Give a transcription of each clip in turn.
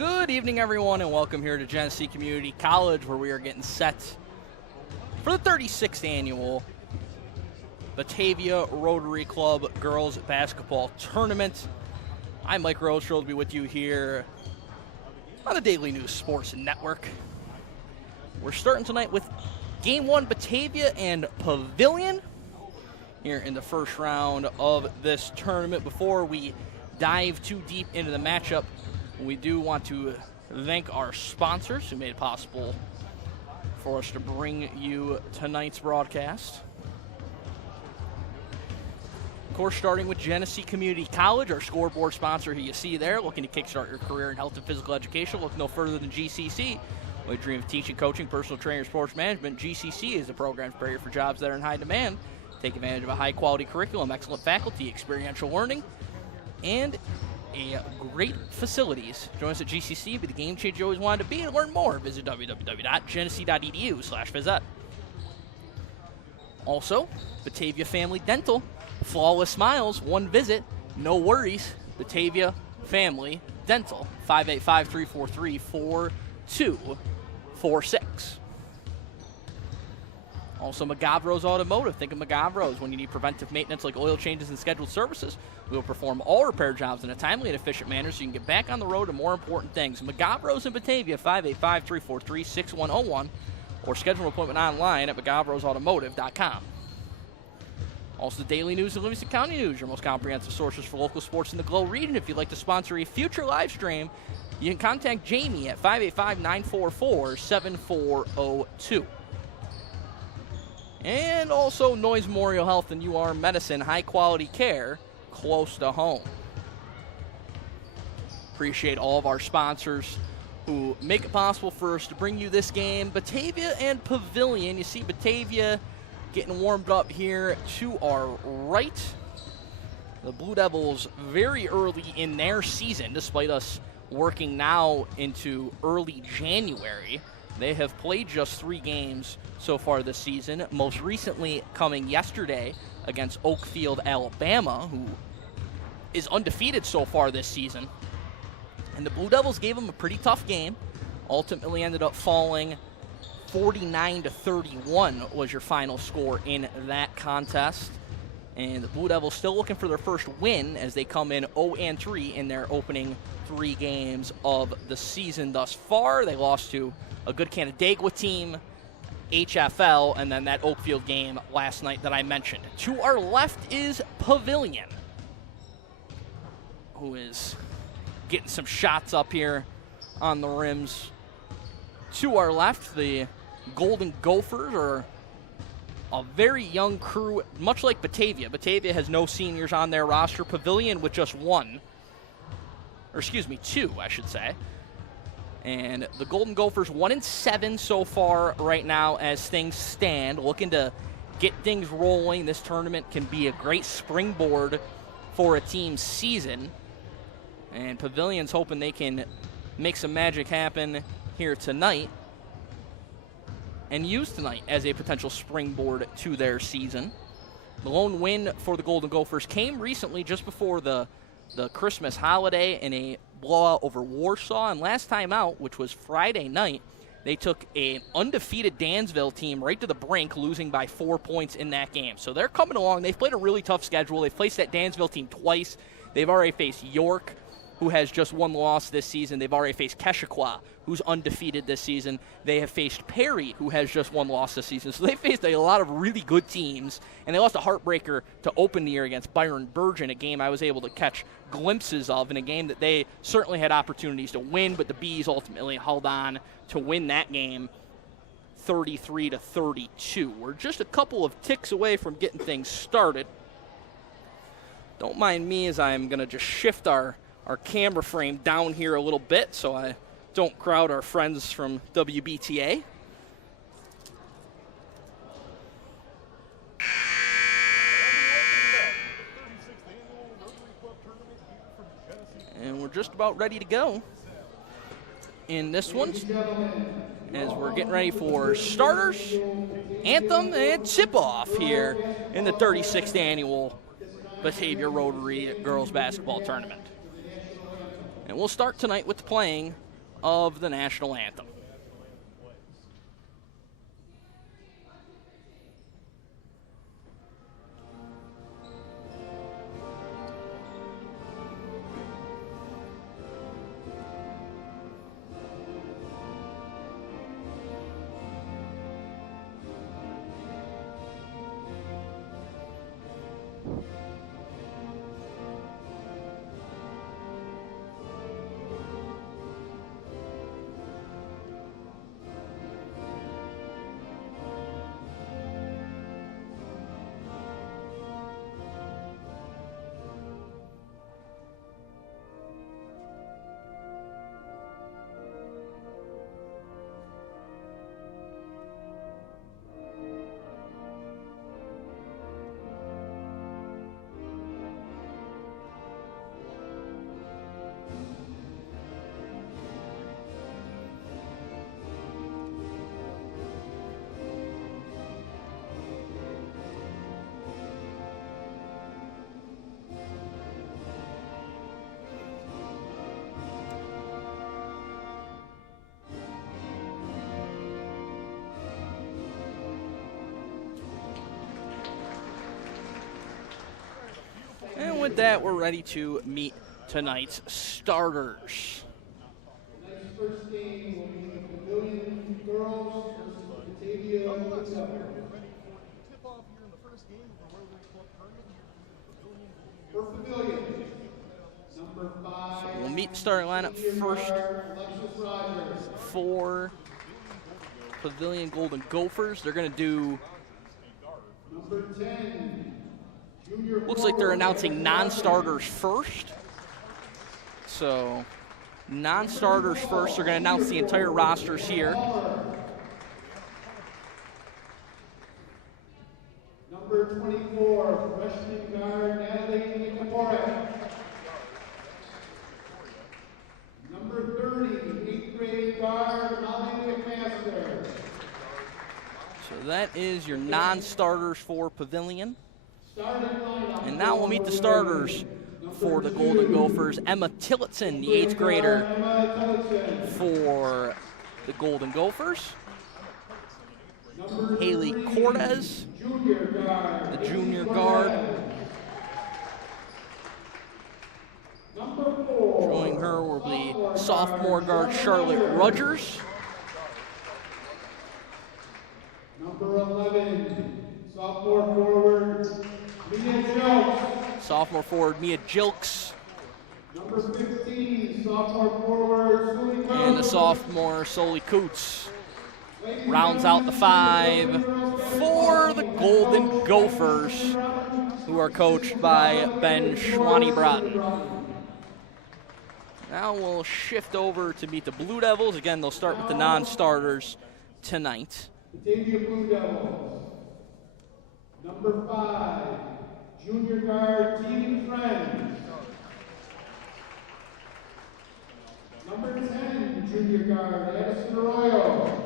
Good evening, everyone, and welcome here to Genesee Community College, where we are getting set for the 36th annual Batavia Rotary Club Girls Basketball Tournament. I'm Mike Rose, thrilled to be with you here on the Daily News Sports Network. We're starting tonight with Game 1, Batavia and Pavilion, here in the first round of this tournament. Before we dive too deep into the matchup, we do want to thank our sponsors who made it possible for us to bring you tonight's broadcast. Of course, starting with Genesee Community College, our scoreboard sponsor who you see there, looking to kickstart your career in health and physical education. Look no further than GCC. We dream of teaching, coaching, personal training, sports management. GCC is a program prepared for jobs that are in high demand. Take advantage of a high-quality curriculum, excellent faculty, experiential learning, and a great facilities. Join us at GCC, be the game changer you always wanted to be. To learn more, visit www.genesee.edu/visit. Also, Batavia Family Dental, flawless smiles, one visit, no worries. Batavia Family Dental, 585-343-4246. Also, Magavro's Automotive. Think of Magavro's when you need preventive maintenance like oil changes and scheduled services. We will perform all repair jobs in a timely and efficient manner so you can get back on the road to more important things. Magavro's in Batavia, 585-343-6101, or schedule an appointment online at magavrosautomotive.com. Also, the Daily News and Livingston County News, your most comprehensive sources for local sports in the Glow region. If you'd like to sponsor a future live stream, you can contact Jamie at 585-944-7402. And also Noise Memorial Health and UR Medicine, high-quality care close to home. Appreciate all of our sponsors who make it possible for us to bring you this game. Batavia and Pavilion. You see Batavia getting warmed up here to our right. The Blue Devils very early in their season, despite us working now into early January. They have played just 3 games so far this season, most recently coming yesterday against Oakfield, Alabama, who is undefeated so far this season. And the Blue Devils gave them a pretty tough game. Ultimately ended up falling 49-31 was your final score in that contest. And the Blue Devils still looking for their first win as they come in 0-3 in their opening 3 games of the season thus far. They lost to a good Canandaigua team, HFL, and then that Oakfield game last night that I mentioned. To our left is Pavilion, who is getting some shots up here on the rims. To our left, the Golden Gophers are a very young crew, much like Batavia. Batavia has no seniors on their roster. Pavilion with just 2, I should say. And the Golden Gophers 1-7 so far right now as things stand, looking to get things rolling. This tournament can be a great springboard for a team's season. And Pavilion's hoping they can make some magic happen here tonight and use tonight as a potential springboard to their season. The lone win for the Golden Gophers came recently just before the Christmas holiday in a blowout over Warsaw, and last time out, which was Friday night, they took an undefeated Dansville team right to the brink, losing by 4 points in that game. So they're coming along. They've played a really tough schedule. They've faced that Dansville team twice. They've already faced York, who has just 1 loss this season. They've already faced Keshequa, who's undefeated this season. They have faced Perry, who has just 1 loss this season. So they faced a lot of really good teams, and they lost a heartbreaker to open the year against Byron Bergen, a game I was able to catch glimpses of in a game that they certainly had opportunities to win, but the Bees ultimately held on to win that game 33-32. We're just a couple of ticks away from getting things started. Don't mind me as I'm going to just shift our camera frame down here a little bit so I don't crowd our friends from WBTA. And we're just about ready to go in this one as we're getting ready for starters, anthem, and tip-off here in the 36th annual Batavia Rotary Girls Basketball Tournament. And we'll start tonight with playing of the national anthem. And with that, we're ready to meet tonight's starters. Tonight's first game will be the Pavilion girls versus the Batavia Rotary. For Pavilion, number 5. So we'll meet the starting lineup first for Pavilion Golden Gophers. They're going to do. Number 10. Looks like they're announcing non-starters first. So, non-starters first. They're going to announce the entire rosters here. Number 24, freshman guard Natalie Nikaporek. Number 30, 8th grade guard Molly McMaster. So that is your non-starters for Pavilion. And now we'll meet the starters for the Golden Gophers. Emma Tillotson, the 8th grader for the Golden Gophers. Haley Cortez, the junior guard. Joining her will be sophomore guard Charlotte Rogers. Number 11, sophomore forward Mia Jilks. Sophomore forward Mia Jilks. Number 15, sophomore forward Sully Coots. And the sophomore Sully Coots rounds out the 5 for the Golden Gophers, who are coached by Ben Schwani-Broughton. Now we'll shift over to meet the Blue Devils. Again, they'll start with the non-starters tonight. Batavia Blue Devils. Number 5, junior guard Tegan Friend. Number 10, junior guard Addison Arroyo.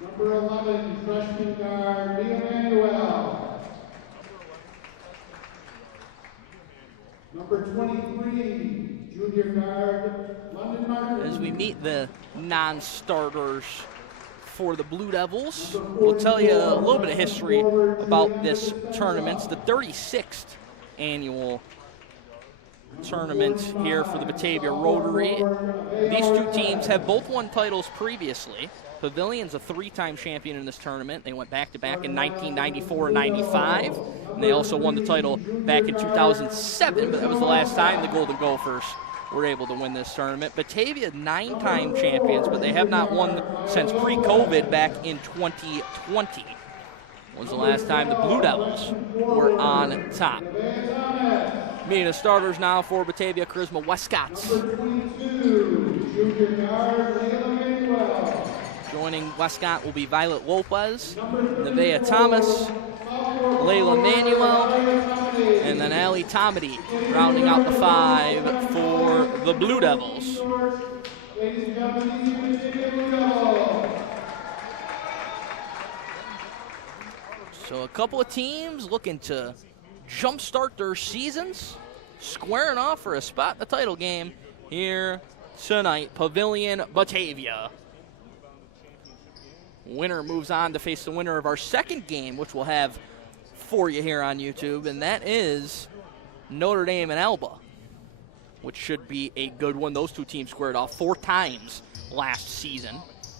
Number 11, freshman guard Mia Manuel. Number 23, junior guard London Martin. As we meet the non-starters for the Blue Devils, we'll tell you a little bit of history about this tournament. It's the 36th annual tournament here for the Batavia Rotary. These two teams have both won titles previously. Pavilion's a 3-time champion in this tournament. They went back-to-back in 1994 and 95. And they also won the title back in 2007, but that was the last time the Golden Gophers were able to win this tournament. Batavia, 9-time champions, but they have not won since pre-COVID back in 2020. Was the last time the Blue Devils were on top. Meeting the starters now for Batavia, Charisma Westcott. Joining Westcott will be Violet Lopez, Nevaeh Thomas, Layla Manuel, and then Allie Tomedy, rounding out the 5 for the Blue Devils. So a couple of teams looking to jumpstart their seasons, squaring off for a spot in the title game here tonight. Pavilion, Batavia. Winner moves on to face the winner of our second game, which we'll have for you here on YouTube, and that is Notre Dame and Alba, which should be a good one. Those two teams squared off 4 times last season,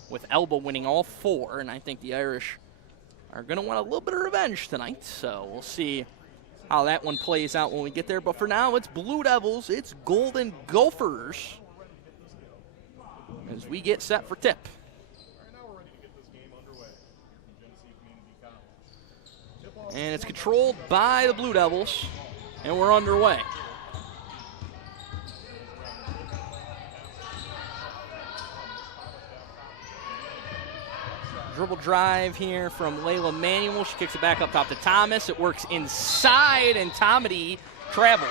with Alba winning all 4, and I think the Irish are going to want a little bit of revenge tonight, so we'll see how that one plays out when we get there. But for now, it's Blue Devils, it's Golden Gophers, as we get set for tip. And it's controlled by the Blue Devils, and we're underway. Dribble drive here from Layla Manuel. She kicks it back up top to Thomas. It works inside, and Tomedy traveled.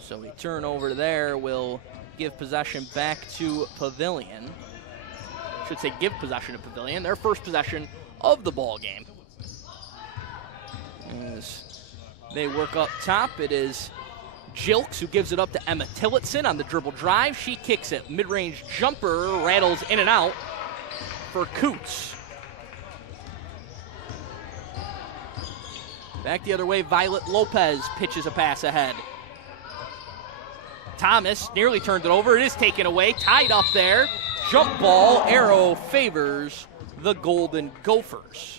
So a turnover there will give possession back to Pavilion. Should say give possession to Pavilion. Their first possession of the ball game. As they work up top, it is Jilks who gives it up to Emma Tillotson on the dribble drive. She kicks it. Mid-range jumper rattles in and out for Coots. Back the other way, Violet Lopez pitches a pass ahead. Thomas nearly turned it over. It is taken away. Tied up there. Jump ball. Arrow favors the Golden Gophers.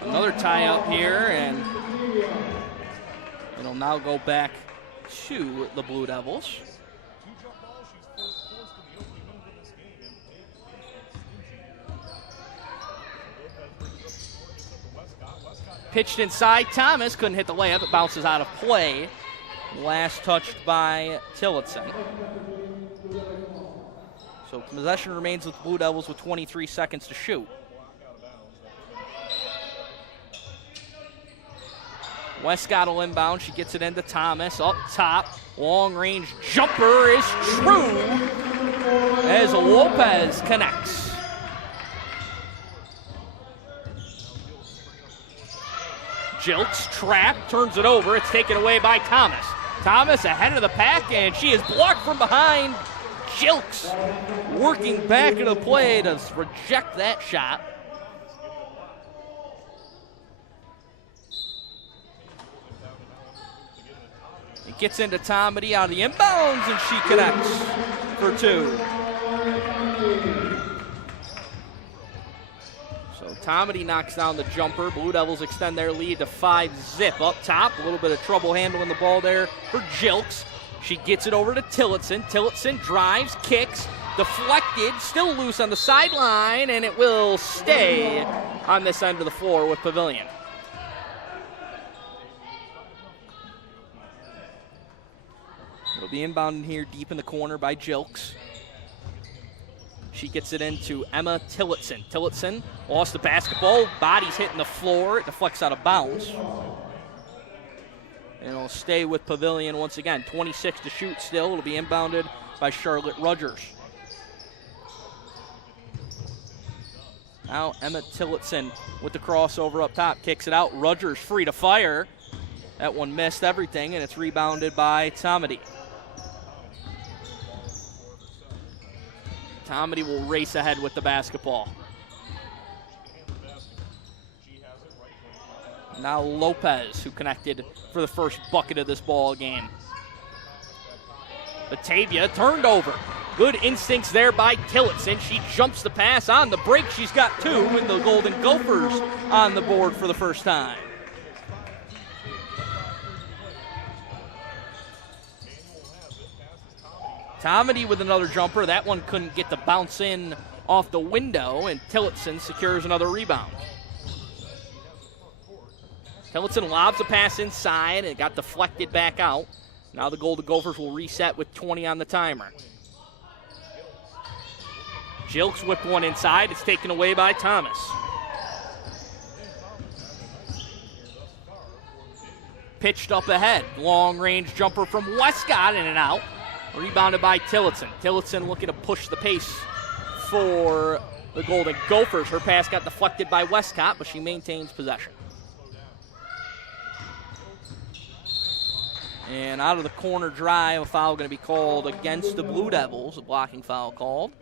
Another tie up here, and it'll now go back to the Blue Devils. Pitched inside, Thomas couldn't hit the layup, it bounces out of play. Last touched by Tillotson. So possession remains with the Blue Devils with 23 seconds to shoot. Westcott will inbound. She gets it into Thomas. Up top. Long range jumper is true as Lopez connects. Jilks trapped. Turns it over. It's taken away by Thomas. Thomas ahead of the pack, and she is blocked from behind. Jilks working back into the play to reject that shot. Gets into Tomedy out of the inbounds, and she connects for 2. So Tomedy knocks down the jumper. Blue Devils extend their lead to 5-zip. Up top, a little bit of trouble handling the ball there for Jilks. She gets it over to Tillotson. Tillotson drives, kicks, deflected, still loose on the sideline, and it will stay on this end of the floor with Pavilion. It'll be inbounded here deep in the corner by Jilks. She gets it into Emma Tillotson. Tillotson lost the basketball. Body's hitting the floor. It deflects out of bounds. And it'll stay with Pavilion once again. 26 to shoot still. It'll be inbounded by Charlotte Rogers. Now Emma Tillotson with the crossover up top. Kicks it out. Rogers free to fire. That one missed everything, and it's rebounded by Tomedy. Tomedy will race ahead with the basketball. Now Lopez, who connected for the first bucket of this ball game. Batavia turned over. Good instincts there by Tillotson. She jumps the pass on the break. She's got 2, and the Golden Gophers on the board for the first time. Tomedy with another jumper. That one couldn't get the bounce in off the window, and Tillotson secures another rebound. Tillotson lobs a pass inside, and it got deflected back out. Now the Golden Gophers will reset with 20 on the timer. Jilks whipped one inside. It's taken away by Thomas. pitched up ahead. Long-range jumper from Westcott, in and out. Rebounded by Tillotson. Tillotson looking to push the pace for the Golden Gophers. Her pass got deflected by Westcott, but she maintains possession. And out of the corner drive, a foul going to be called against the Blue Devils, a blocking foul called.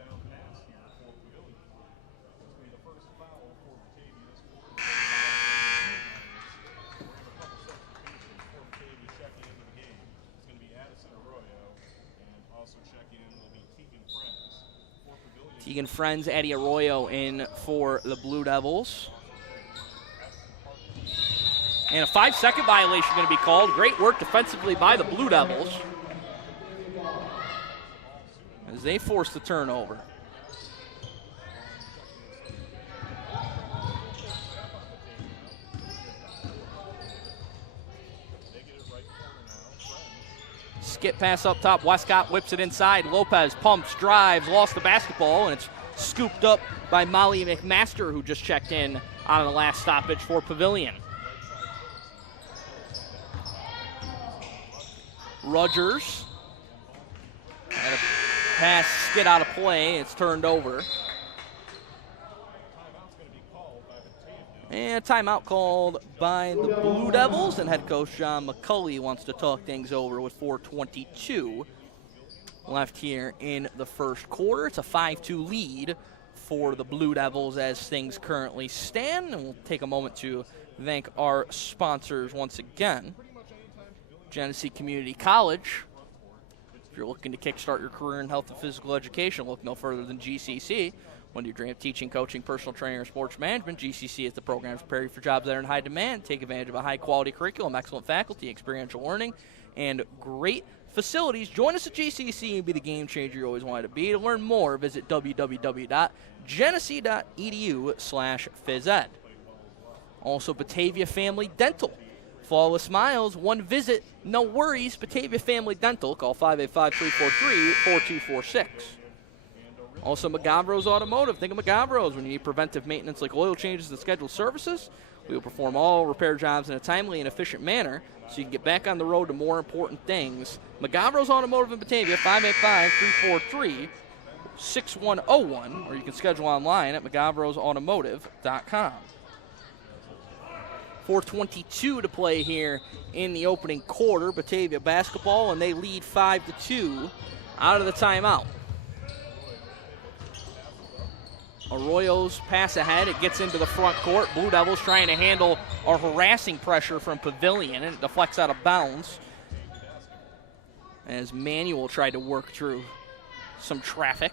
Tegan Friends, Eddie Arroyo in for the Blue Devils. And a 5-second violation going to be called. Great work defensively by the Blue Devils as they force the turnover. Skip pass up top. Westcott whips it inside. Lopez pumps, drives, lost the basketball, and it's scooped up by Molly McMaster, who just checked in on the last stoppage for Pavilion. Rogers had a pass skid out of play. It's turned over. And a timeout called by the Blue Devils, and head coach John McCulley wants to talk things over with 4:22 left here in the first quarter. It's a 5-2 lead for the Blue Devils as things currently stand. And we'll take a moment to thank our sponsors once again. Genesee Community College. If you're looking to kickstart your career in health and physical education, look no further than GCC. When you dream of teaching, coaching, personal training, or sports management, GCC is the program to prepare you for jobs that are in high demand. Take advantage of a high-quality curriculum, excellent faculty, experiential learning, and great facilities. Join us at GCC and be the game changer you always wanted to be. To learn more, visit www.genesee.edu/phys ed. Also, Batavia Family Dental. Flawless smiles, one visit, no worries. Batavia Family Dental. Call 585-343-4246. Also, McGavro's Automotive. Think of McGavro's when you need preventive maintenance like oil changes and scheduled services. We will perform all repair jobs in a timely and efficient manner so you can get back on the road to more important things. McGavro's Automotive in Batavia, 585-343-6101, or you can schedule online at mcgavrosautomotive.com. 4:22 to play here in the opening quarter. Batavia basketball, and they lead 5-2 out of the timeout. Arroyo's pass ahead. It gets into the front court. Blue Devils trying to handle a harassing pressure from Pavilion, and it deflects out of bounds as Manuel tried to work through some traffic.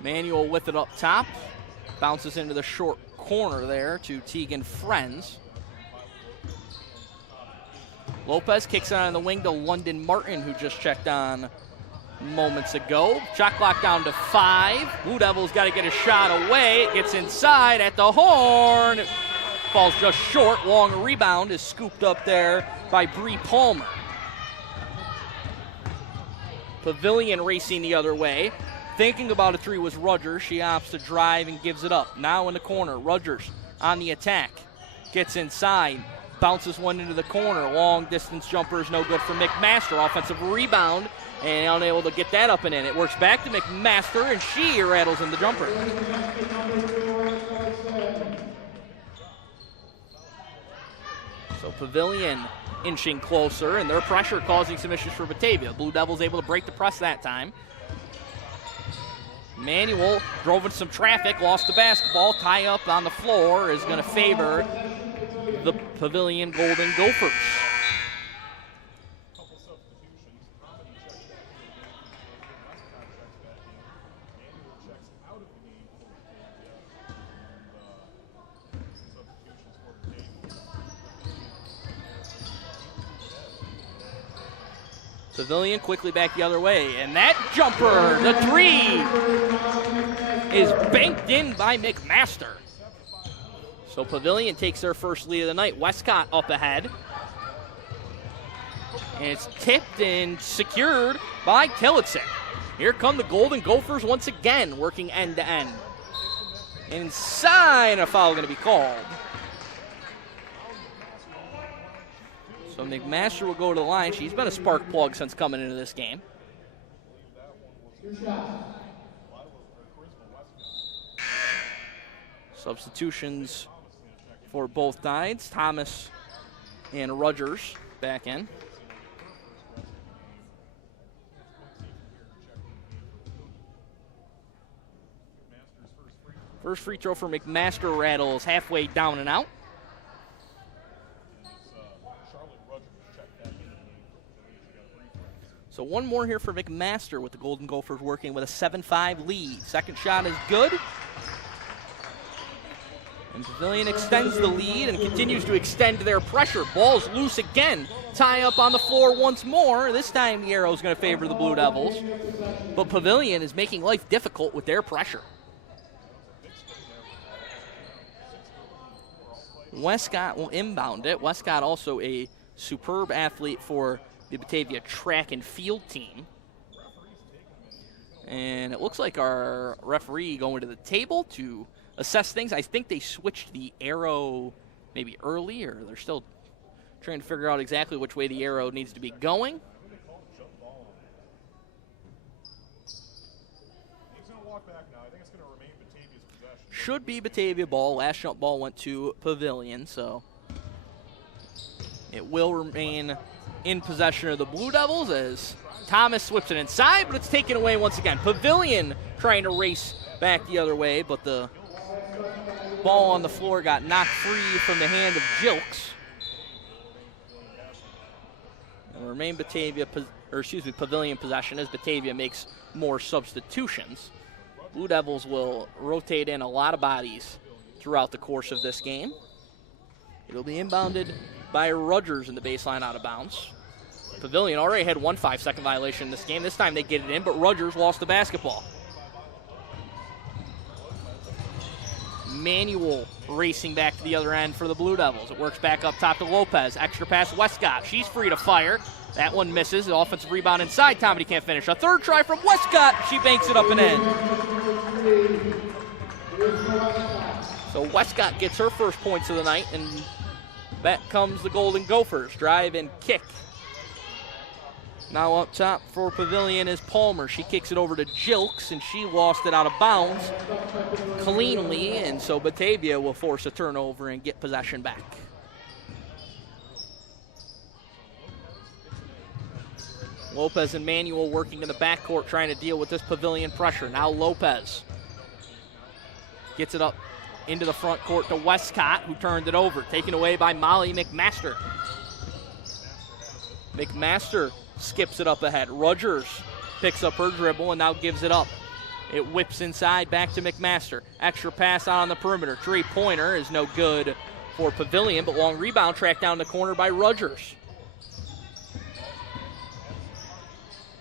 Manuel with it up top. Bounces into the short corner there to Tegan Friends. Lopez kicks it on the wing to London Martin, who just checked on moments ago. Shot clock down to 5. Blue Devils got to get a shot away. It gets inside at the horn. Falls just short. Long rebound is scooped up there by Bree Palmer. Pavilion racing the other way. Thinking about a three was Rogers. She opts to drive and gives it up. Now in the corner, Rogers on the attack. Gets inside. Bounces one into the corner. Long distance jumper is no good for McMaster. Offensive rebound and unable to get that up and in. It works back to McMaster, and she rattles in the jumper. So Pavilion inching closer, and their pressure causing some issues for Batavia. Blue Devils able to break the press that time. Manuel drove in some traffic, lost the basketball. Tie up on the floor is going to favor the Pavilion Golden Gophers. Pavilion quickly back the other way, and that jumper, the three, is banked in by McMaster. So Pavilion takes their first lead of the night. Westcott up ahead. And it's tipped and secured by Tillotson. Here come the Golden Gophers once again, working end to end. Inside, a foul going to be called. So McMaster will go to the line. She's been a spark plug since coming into this game. Substitutions for both sides. Thomas and Rogers back in. First free throw for McMaster rattles halfway down and out. So one more here for McMaster with the Golden Gophers working with a 7-5 lead. Second shot is good. And Pavilion extends the lead and continues to extend their pressure. Ball's loose again. Tie up on the floor once more. This time the arrow's going to favor the Blue Devils. But Pavilion is making life difficult with their pressure. Westcott will inbound it. Westcott also a superb athlete for the Batavia track and field team. And it looks like our referee going to the table to assess things. I think they switched the arrow maybe early, or they're still trying to figure out exactly which way the arrow needs to be going. Should be Batavia ball. Last jump ball went to Pavilion, so it will remain in possession of the Blue Devils as Thomas whips it inside, but it's taken away once again. Pavilion trying to race back the other way, but the ball on the floor got knocked free from the hand of Jilks. And remain Pavilion possession as Batavia makes more substitutions. Blue Devils will rotate in a lot of bodies throughout the course of this game. It'll be inbounded by Rogers in the baseline out of bounds. Pavilion already had one 5-second violation in this game. This time they get it in, but Rogers lost the basketball. Manuel racing back to the other end for the Blue Devils. It works back up top to Lopez. Extra pass Westcott. She's free to fire. That one misses. The offensive rebound inside. Tomedy can't finish. A third try from Westcott. She banks it up and in. So Westcott gets her first points of the night, and back comes the Golden Gophers. Drive and kick. Now up top for Pavilion is Palmer. She kicks it over to Jilks, and she lost it out of bounds cleanly, and so Batavia will force a turnover and get possession back. Lopez and Manuel working in the backcourt trying to deal with this Pavilion pressure. Now Lopez gets it up into the front court to Westcott, who turned it over. Taken away by Molly McMaster. McMaster skips it up ahead. Rogers picks up her dribble and now gives it up. It whips inside back to McMaster. Extra pass on the perimeter. Three-pointer is no good for Pavilion, but long rebound tracked down the corner by Rogers.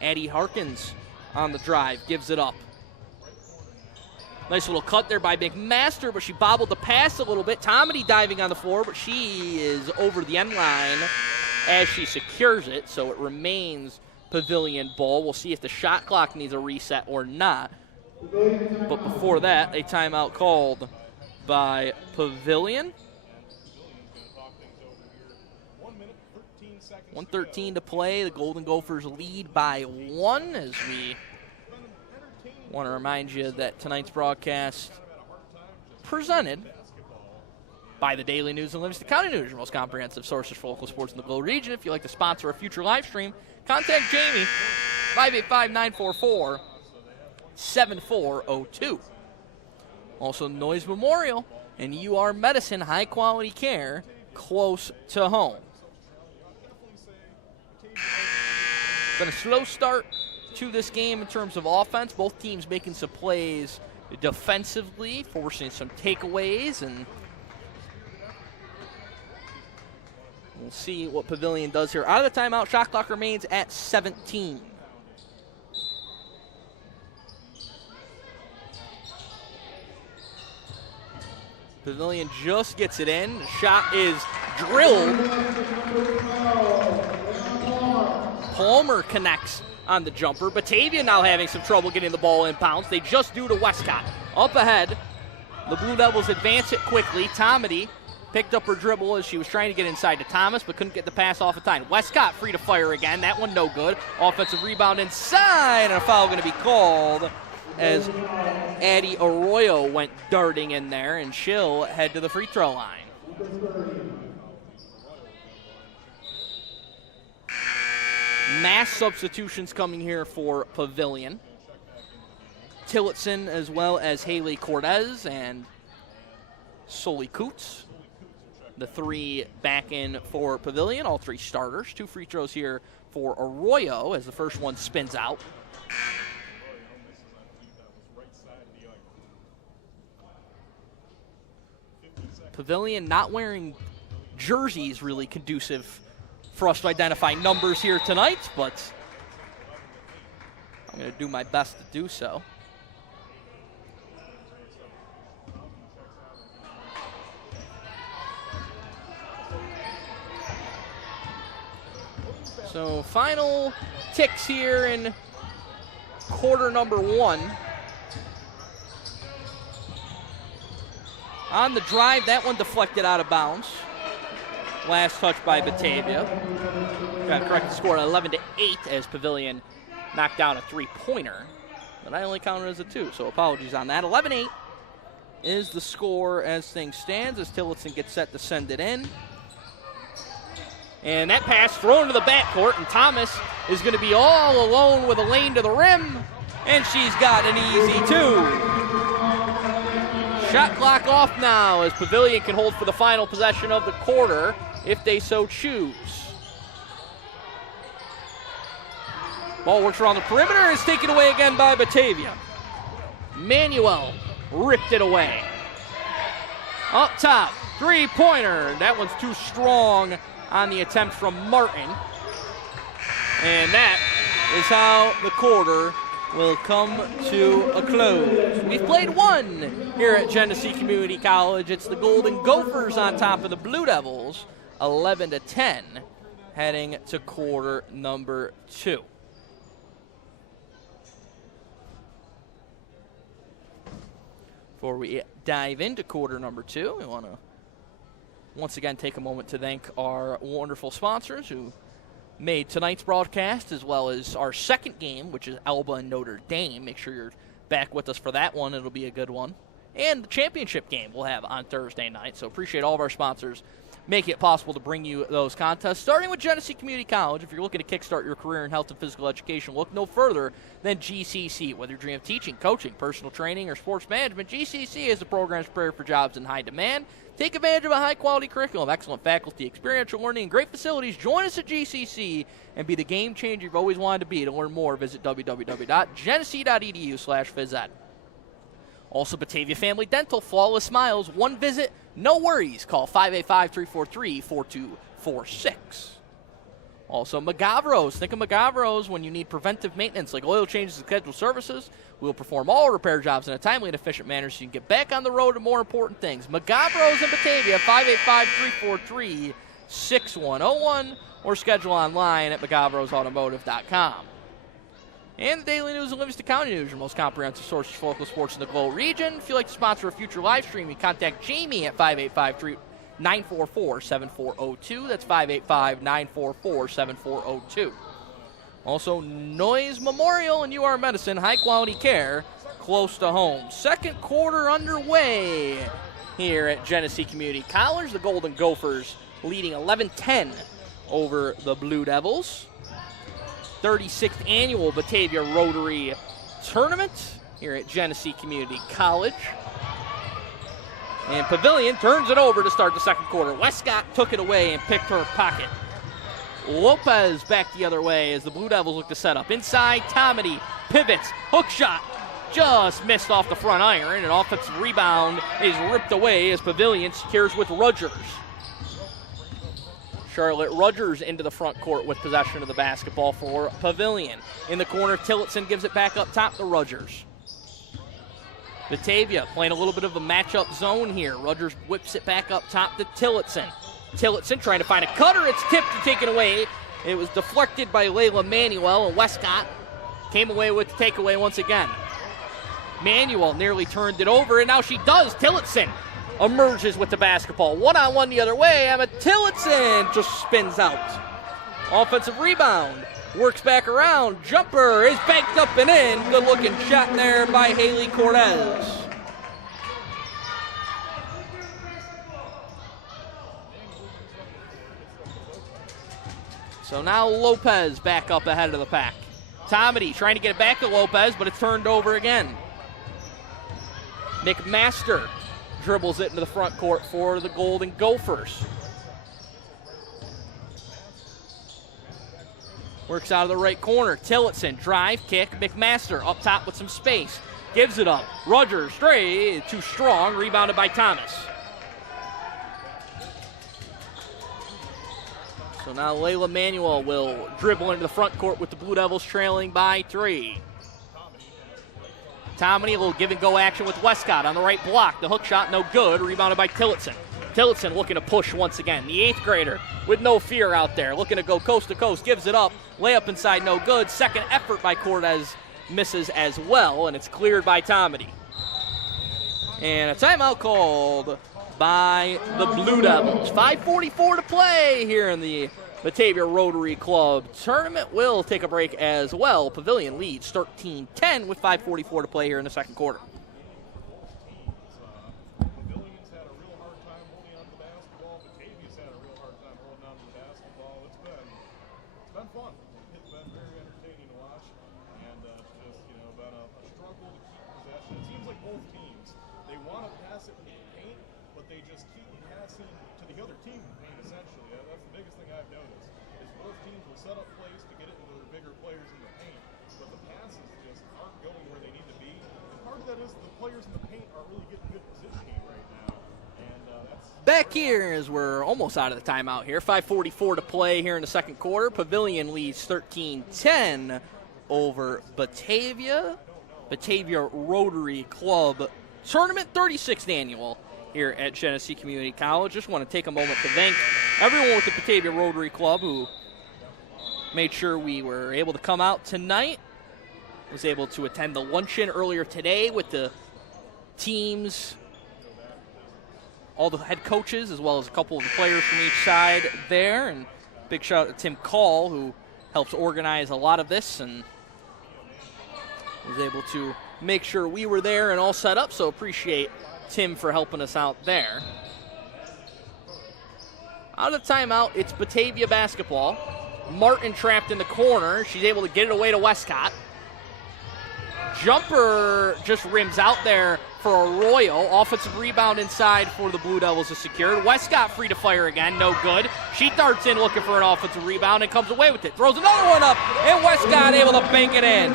Addie Harkins on the drive, gives it up. Nice little cut there by McMaster, but she bobbled the pass a little bit. Tomedy diving on the floor, but she is over the end line as she secures it, so it remains Pavilion ball. We'll see if the shot clock needs a reset or not. But before that, a timeout called by Pavilion. 1:13 to play. The Golden Gophers lead by 1 as we want to remind you that tonight's broadcast presented by the Daily News and Livingston County News, your most comprehensive sources for local sports in the Glow region. If you'd like to sponsor a future live stream, contact Jamie, 585-944-7402. Also, Noise Memorial and UR Medicine, high-quality care close to home. Been a slow start to this game in terms of offense. Both teams making some plays defensively, forcing some takeaways, and we'll see what Pavilion does here. Out of the timeout, shot clock remains at 17. Pavilion just gets it in. The shot is drilled. Palmer connects on the jumper. Batavia now having some trouble getting the ball in bounds. They just do to Westcott. Up ahead, the Blue Devils advance it quickly. Tomedy picked up her dribble as she was trying to get inside to Thomas, but couldn't get the pass off in time. Westcott free to fire again. That one no good. Offensive rebound inside, and a foul going to be called as Addie Arroyo went darting in there, and she'll head to the free throw line. Mass substitutions coming here for Pavilion. Tillotson as well as Haley Cortez and Soli Coots. The three back in for Pavilion, all three starters. 2 free throws here for Arroyo as the first one spins out. Pavilion not wearing jerseys really conducive for us to identify numbers here tonight, but I'm going to do my best to do so. So final ticks here in quarter number 1. On the drive, that one deflected out of bounds. Last touch by Batavia. Got to correct the score 11-8 as Pavilion knocked down a 3-pointer. But I only counted as a 2, so apologies on that. 11-8 is the score as things stand as Tillotson gets set to send it in. And that pass thrown to the backcourt, and Thomas is going to be all alone with a lane to the rim, and she's got an easy 2. Shot clock off now as Pavilion can hold for the final possession of the quarter if they so choose. Ball works around the perimeter, is taken away again by Batavia. Manuel ripped it away. Up top, 3-pointer. That one's too strong on the attempt from Martin. And that is how the quarter will come to a close. We've played 1 here at Genesee Community College. It's the Golden Gophers on top of the Blue Devils, 11-10, heading to quarter number 2. Before we dive into quarter number 2, we want to once again take a moment to thank our wonderful sponsors who made tonight's broadcast as well as our second game, which is Alba and Notre Dame. Make sure you're back with us for that one. It'll be a good one. And the championship game we'll have on Thursday night. So appreciate all of our sponsors making it possible to bring you those contests. Starting with Genesee Community College, if you're looking to kickstart your career in health and physical education, look no further than GCC. Whether you dream of teaching, coaching, personal training, or sports management, GCC is the programs prepared for jobs in high demand. Take advantage of a high-quality curriculum, excellent faculty, experiential learning, and great facilities. Join us at GCC and be the game changer you've always wanted to be. To learn more, visit www.genesee.edu/phys ed. Also, Batavia Family Dental, flawless smiles, one visit, no worries. Call 585-343-4246. Also, Magavros. Think of Magavros when you need preventive maintenance like oil changes and scheduled services. We'll perform all repair jobs in a timely and efficient manner so you can get back on the road to more important things. Magavros in Batavia, 585-343-6101, or schedule online at magavrosautomotive.com. And the Daily News and Livingston County News, your most comprehensive source for local sports in the Glow region. If you'd like to sponsor a future live stream, you can contact Jamie at 585-944-7402. That's 585-944-7402. Also, Noyes Memorial and UR Medicine, high-quality care close to home. Second quarter underway here at Genesee Community College. The Golden Gophers leading 11-10 over the Blue Devils. 36th annual Batavia Rotary Tournament here at Genesee Community College. And Pavilion turns it over to start the second quarter. Westcott took it away and picked her pocket. Lopez back the other way as the Blue Devils look to set up. Inside, Tomedy pivots, hook shot, just missed off the front iron. An offensive rebound is ripped away as Pavilion secures with Rogers. Charlotte Rogers into the front court with possession of the basketball for Pavilion. In the corner, Tillotson gives it back up top to Rogers. Batavia playing a little bit of a matchup zone here. Rogers whips it back up top to Tillotson. Tillotson trying to find a cutter. It's tipped and taken away. It was deflected by Layla Manuel, and Westcott came away with the takeaway once again. Manuel nearly turned it over, and now she does. Tillotson emerges with the basketball. One-on-one the other way. Emma Tillotson just spins out. Offensive rebound. Works back around. Jumper is banked up and in. Good-looking shot there by Haley Cortez. So now Lopez back up ahead of the pack. Tomedy trying to get it back to Lopez, but it's turned over again. McMaster dribbles it into the front court for the Golden Gophers. Works out of the right corner. Tillotson, drive, kick. McMaster up top with some space. Gives it up. Rogers, straight, too strong. Rebounded by Thomas. So now Layla Manuel will dribble into the front court with the Blue Devils trailing by 3. Tomedy, a little give-and-go action with Westcott on the right block. The hook shot, no good. Rebounded by Tillotson. Tillotson looking to push once again. The 8th grader with no fear out there. Looking to go coast to coast. Gives it up. Layup inside, no good. Second effort by Cortez misses as well, and it's cleared by Tomedy. And a timeout called by the Blue Devils. 5:44 to play here in the Batavia Rotary Club tournament. Will take a break as well. Pavilion leads 13-10 with 5:44 to play here in the second quarter. Pavilions had a real hard time holding on to the basketball. Batavia's had a real hard time holding on to the basketball. It's been fun. It's been very entertaining to watch, and it's just been a struggle to keep possession. It seems like both teams, they want to pass it into the paint, but they just keep passing to the other team in the paint, essentially. That's the biggest thing I've noticed, is both teams will set up plays to get it into their bigger players in the paint, but the passes just aren't going where they need to be. And part of that is the players in the paint aren't really getting good positioning right now, and that's... Back here as we're almost out of the timeout here. 5:44 to play here in the second quarter. Pavilion leads 13-10 over Batavia. Batavia Rotary Club Tournament, 36th annual here at Genesee Community College. Just want to take a moment to thank everyone with the Batavia Rotary Club who made sure we were able to come out tonight. Was able to attend the luncheon earlier today with the teams, all the head coaches, as well as a couple of the players from each side there. And big shout out to Tim Call, who helps organize a lot of this and was able to make sure we were there and all set up. So appreciate Tim for helping us out there. Out of the timeout, it's Batavia basketball. Martin trapped in the corner. She's able to get it away to Westcott. Jumper just rims out there for Arroyo. Offensive rebound inside for the Blue Devils is secured. Westcott free to fire again, no good. She darts in looking for an offensive rebound and comes away with it. Throws another one up, and Westcott able to bank it in.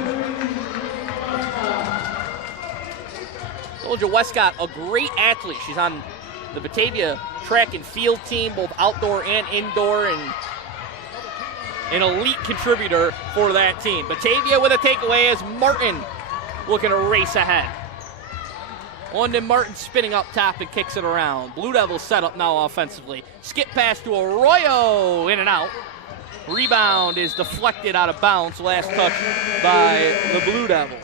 Told you, Westcott, a great athlete. She's on the Batavia track and field team, both outdoor and indoor, and an elite contributor for that team. Batavia with a takeaway as Martin looking to race ahead. London Martin spinning up top and kicks it around. Blue Devils set up now offensively. Skip pass to Arroyo, in and out. Rebound is deflected out of bounds. Last touch by the Blue Devils.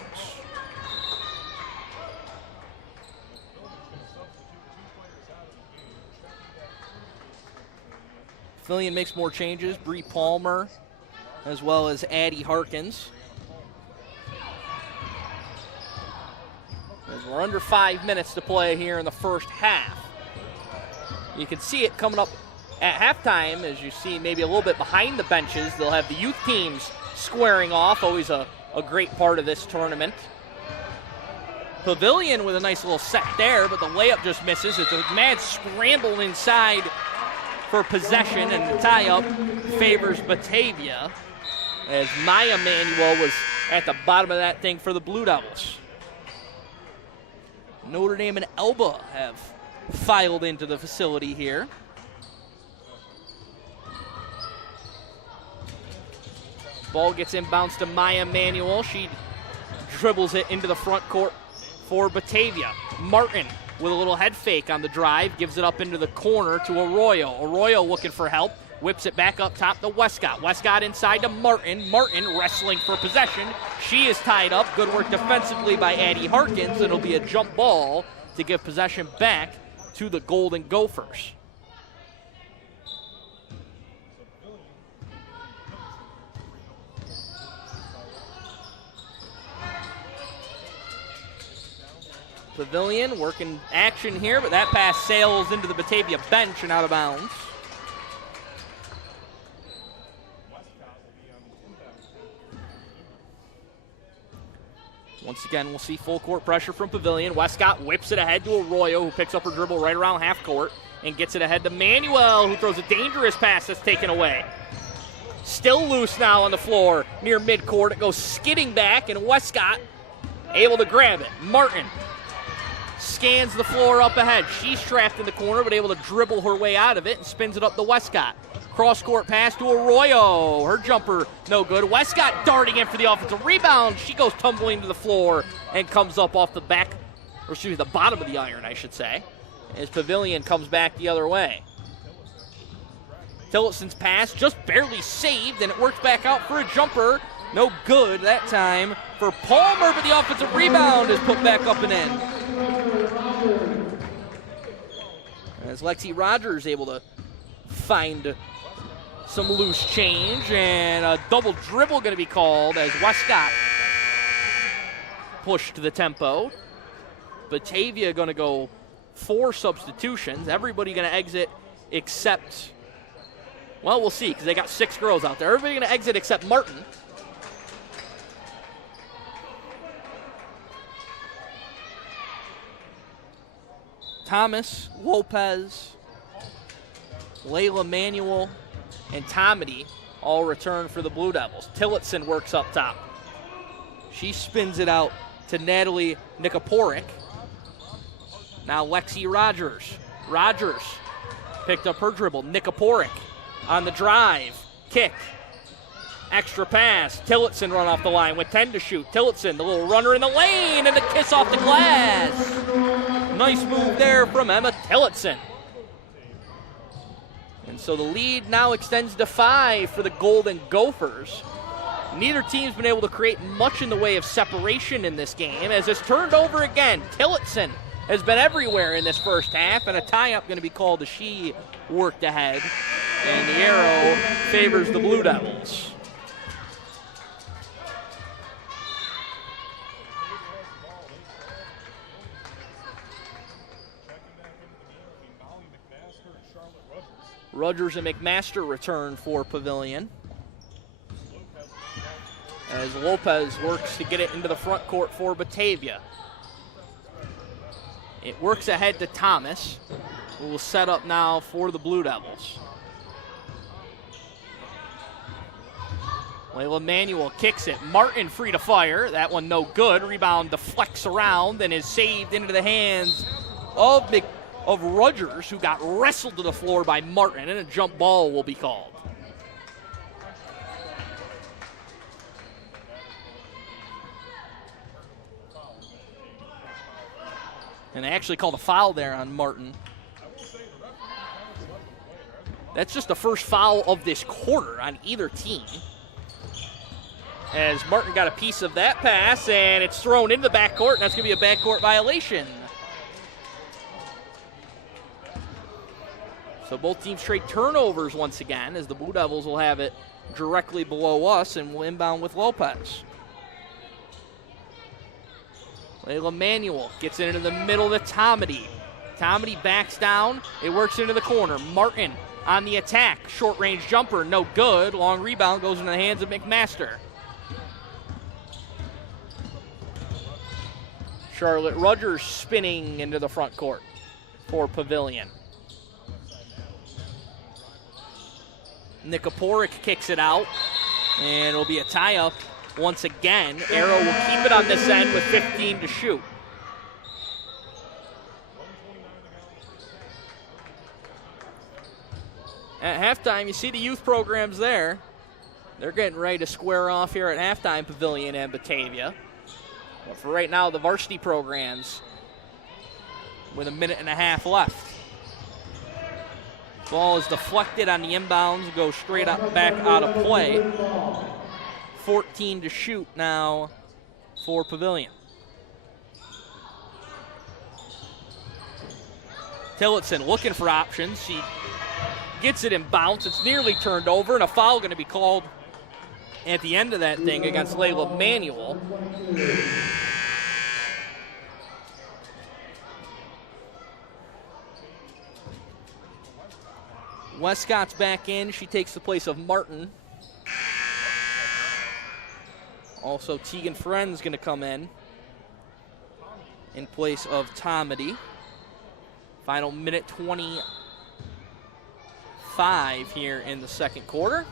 Pavilion makes more changes. Bree Palmer as well as Addie Harkins. As we're under 5 minutes to play here in the first half. You can see it coming up at halftime as you see maybe a little bit behind the benches. They'll have the youth teams squaring off, always a great part of this tournament. Pavilion with a nice little set there, but the layup just misses. It's a mad scramble inside for possession, and the tie-up favors Batavia as Maya Manuel was at the bottom of that thing for the Blue Devils. Notre Dame and Elba have filed into the facility here. Ball gets inbounds to Maya Manuel. She dribbles it into the front court for Batavia. Martin with a little head fake on the drive, gives it up into the corner to Arroyo. Arroyo looking for help, whips it back up top to Westcott. Westcott inside to Martin. Martin wrestling for possession. She is tied up. Good work defensively by Addie Harkins. It'll be a jump ball to give possession back to the Golden Gophers. Pavilion working action here, but that pass sails into the Batavia bench and out of bounds. Once again, we'll see full court pressure from Pavilion. Westcott whips it ahead to Arroyo, who picks up her dribble right around half court and gets it ahead to Manuel, who throws a dangerous pass that's taken away. Still loose now on the floor near midcourt. It goes skidding back, and Westcott able to grab it. Martin scans the floor up ahead. She's trapped in the corner, but able to dribble her way out of it and spins it up to Westcott. Cross-court pass to Arroyo. Her jumper, no good. Westcott darting in for the offensive rebound. She goes tumbling to the floor and comes up off the back, or excuse me, the bottom of the iron, I should say, as Pavilion comes back the other way. Tillotsson's pass just barely saved, and it works back out for a jumper. No good that time for Palmer, but the offensive rebound is put back up and in. As Lexi Rogers able to find some loose change, and a double dribble going to be called as Westcott pushed to the tempo. Batavia going to go 4 substitutions. Everybody going to exit except, well, we'll see, because they got 6 girls out there. Everybody going to exit except Martin. Thomas, Lopez, Layla Manuel, and Tomedy all return for the Blue Devils. Tillotsson works up top. She spins it out to Natalie Nikaporik. Now Lexi Rogers. Rogers picked up her dribble. Nikaporik on the drive. Kick. Extra pass. Tillotsson run off the line with 10 to shoot. Tillotsson, the little runner in the lane, and the kiss off the glass. Nice move there from Emma Tillotsson. And so the lead now extends to 5 for the Golden Gophers. Neither team's been able to create much in the way of separation in this game, as it's turned over again. Tillotsson has been everywhere in this first half, and a tie-up going to be called as she worked ahead. And the arrow favors the Blue Devils. Rogers and McMaster return for Pavilion, as Lopez works to get it into the front court for Batavia. It works ahead to Thomas, who will set up now for the Blue Devils. Layla Manuel kicks it. Martin free to fire. That one no good. Rebound deflects around and is saved into the hands of Rogers, who got wrestled to the floor by Martin, and a jump ball will be called. And they actually called a foul there on Martin. That's just the first foul of this quarter on either team, as Martin got a piece of that pass, and it's thrown into the backcourt, and that's going to be a backcourt violation. So both teams trade turnovers once again, as the Blue Devils will have it directly below us and will inbound with Lopez. Layla Manuel gets it into the middle to Tomedy. Tomedy backs down. It works into the corner. Martin on the attack. Short-range jumper, no good. Long rebound goes into the hands of McMaster. Charlotte Rogers spinning into the front court for Pavilion. Nikaporik kicks it out, and it'll be a tie-up once again. Arrow will keep it on this end with 15 to shoot. At halftime, you see the youth programs there. They're getting ready to square off here at halftime, Pavilion and Batavia. But for right now, the varsity programs with a minute and a half left. Ball is deflected on the inbounds, goes straight up back out of play. 14 to shoot now for Pavilion. Tillotson looking for options. She gets it in bounce. It's nearly turned over, and a foul going to be called at the end of that thing against Layla Manuel. Westcott's back in. She takes the place of Martin. Also, Tegan Friend's going to come in place of Tomedy. Final minute 25 here in the second quarter.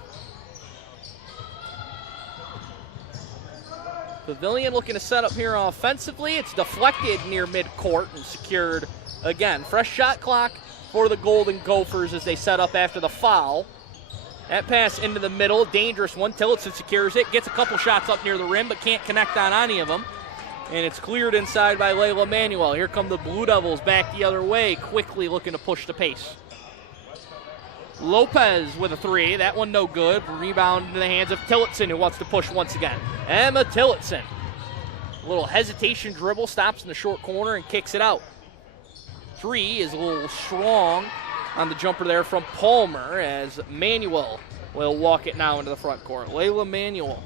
Pavilion looking to set up here offensively. It's deflected near midcourt and secured again. Fresh shot clock for the Golden Gophers as they set up after the foul. That pass into the middle, dangerous one. Tillotson secures it, gets a couple shots up near the rim, but can't connect on any of them. And it's cleared inside by Layla Manuel. Here come the Blue Devils back the other way, quickly looking to push the pace. Lopez with a three. That one no good. Rebound in the hands of Tillotson, who wants to push once again. Emma Tillotson. A little hesitation dribble, stops in the short corner and kicks it out. Three is a little strong on the jumper there from Palmer as Manuel will walk it now into the front court. Layla Manuel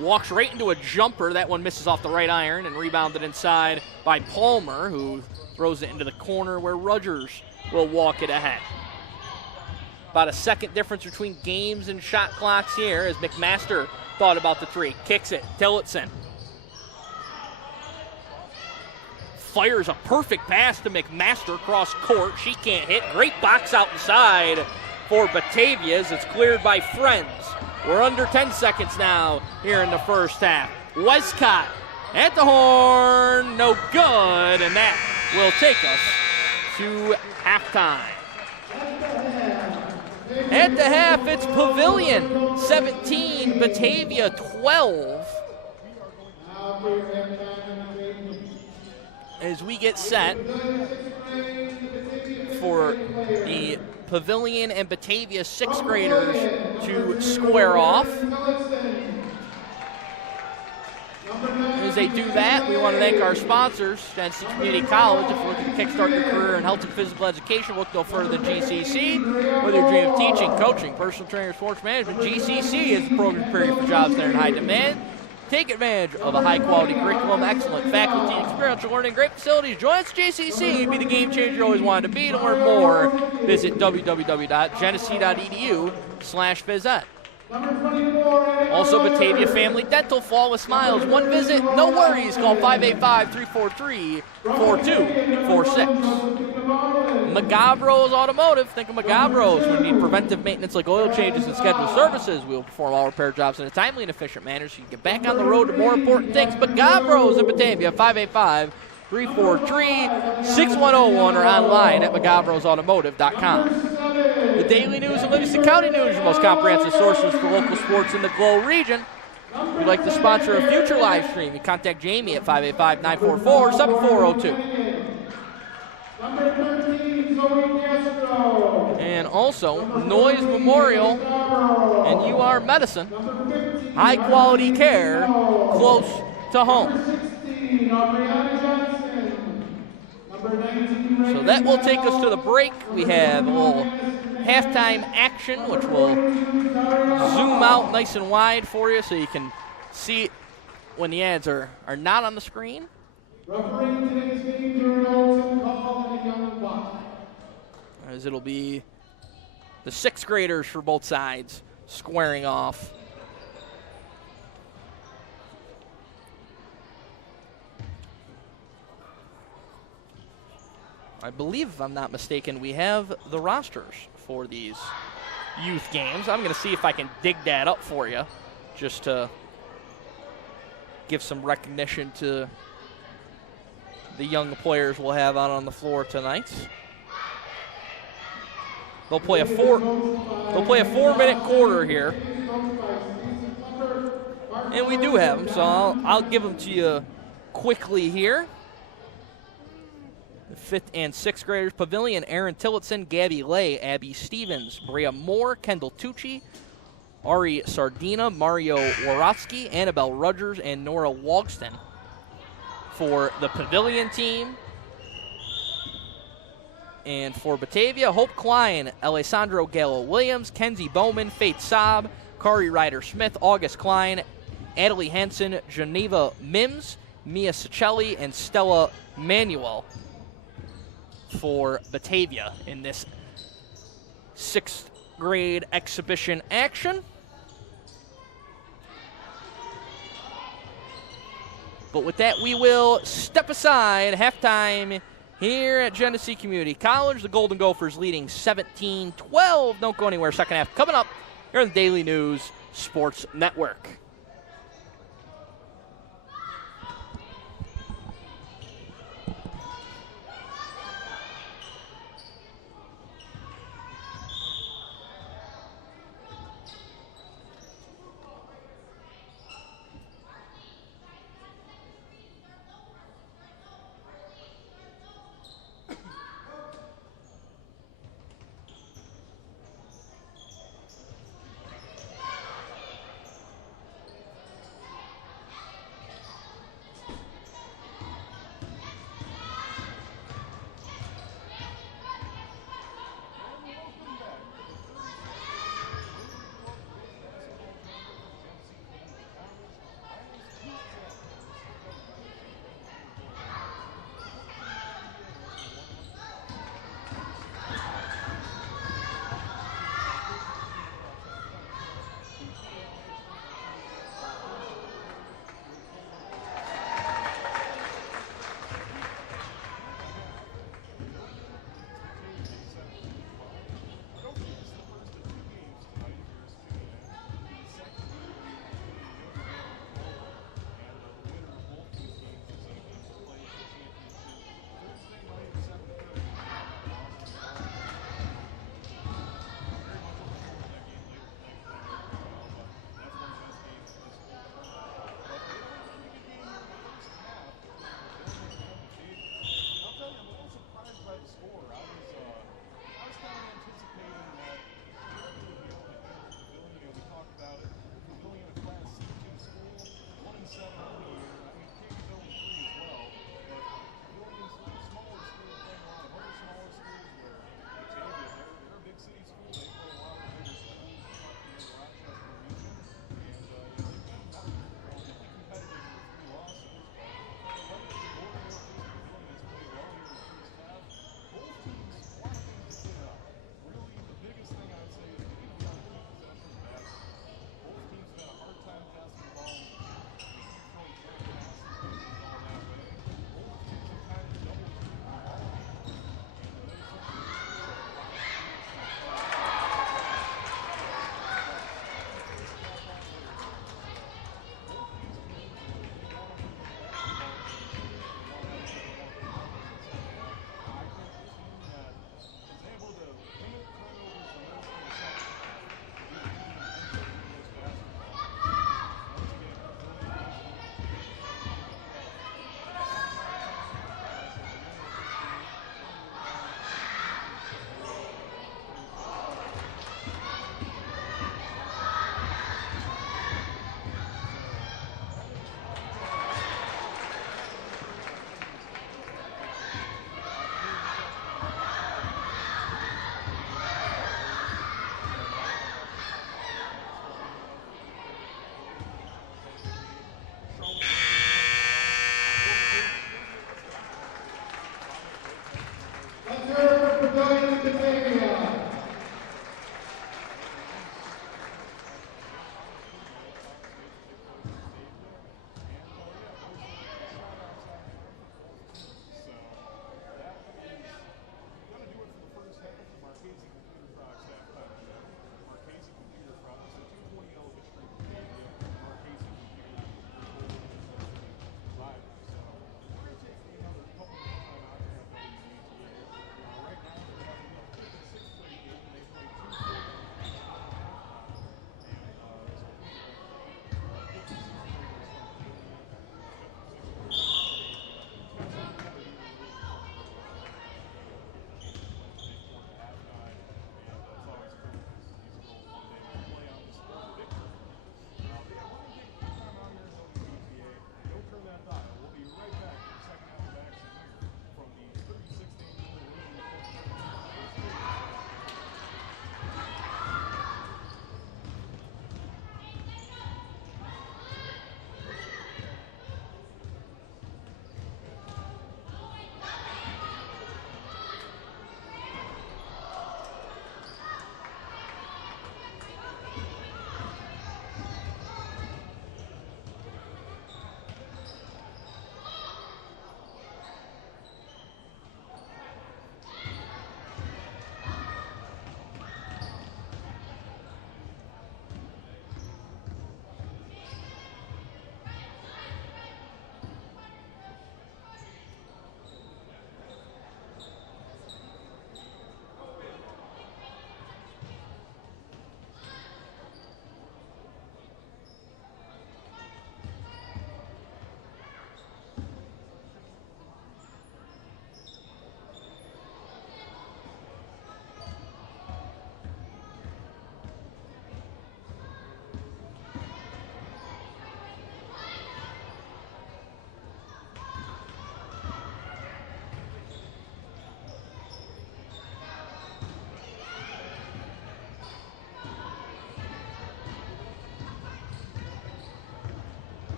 walks right into a jumper. That one misses off the right iron and rebounded inside by Palmer, who throws it into the corner where Rogers will walk it ahead. About a second difference between games and shot clocks here as McMaster thought about the three. Kicks it. Tillotson fires a perfect pass to McMaster across court. She can't hit. Great box out inside for Batavia as it's cleared by Friends. We're under 10 seconds now here in the first half. Westcott at the horn. No good, and that will take us to halftime. At the half, it's Pavilion 17, Batavia 12. As we get set for the Pavilion and Batavia sixth graders to square off. As they do that, we want to thank our sponsors, Genesee Community College. If you're looking to kickstart your career in health and physical education, look no further than GCC. Whether you dream of teaching, coaching, personal training, sports management, GCC is the program period for jobs that are in high demand. Take advantage of a high-quality curriculum, excellent faculty, experiential learning, great facilities. Join us at JCC and be the game changer you always wanted to be. To learn more, visit www.genesee.edu/phys ed. Also, Batavia Family Dental, Fall with Smiles. One visit, no worries. Call 585-343-4246. Magavro's Automotive. Think of Magavro's. When you need preventive maintenance like oil changes and scheduled services, we will perform all repair jobs in a timely and efficient manner so you can get back on the road to more important things. Magavro's in Batavia, 585-343-6101 or online at Magavro'sAutomotive.com. The Daily News and Livingston County News, your most comprehensive sources for local sports in the Glow region. If you'd like to sponsor a future live stream, you contact Jamie at 585-944-7402. And also, Noyes Memorial and UR Medicine. High quality care close to home. So that will take us to the break. We have a little halftime action, which will zoom out nice and wide for you so you can see it when the ads are not on the screen. As it'll be the sixth graders for both sides squaring off. I believe, if I'm not mistaken, we have the rosters for these youth games. I'm going to see if I can dig that up for you just to give some recognition to the young players we'll have out on the floor tonight. They'll play a 4-minute quarter here. And we do have them, so I'll give them to you quickly here. The fifth and sixth graders: Pavilion, Aaron Tillotson, Gabby Lay, Abby Stevens, Brea Moore, Kendall Tucci, Ari Sardina, Mario Worotsky, Annabelle Rogers, and Nora Wogston. For the Pavilion team, And for Batavia, Hope Klein, Alessandro Gallo-Williams, Kenzie Bowman, Faith Saab, Kari Ryder-Smith, August Klein, Adelie Henson, Geneva Mims, Mia Cicelli, and Stella Manuel for Batavia in this 6th grade exhibition action. But with that, we will step aside. Halftime here at Genesee Community College. The Golden Gophers leading 17-12. Don't go anywhere. Second half coming up here on the Daily News Sports Network.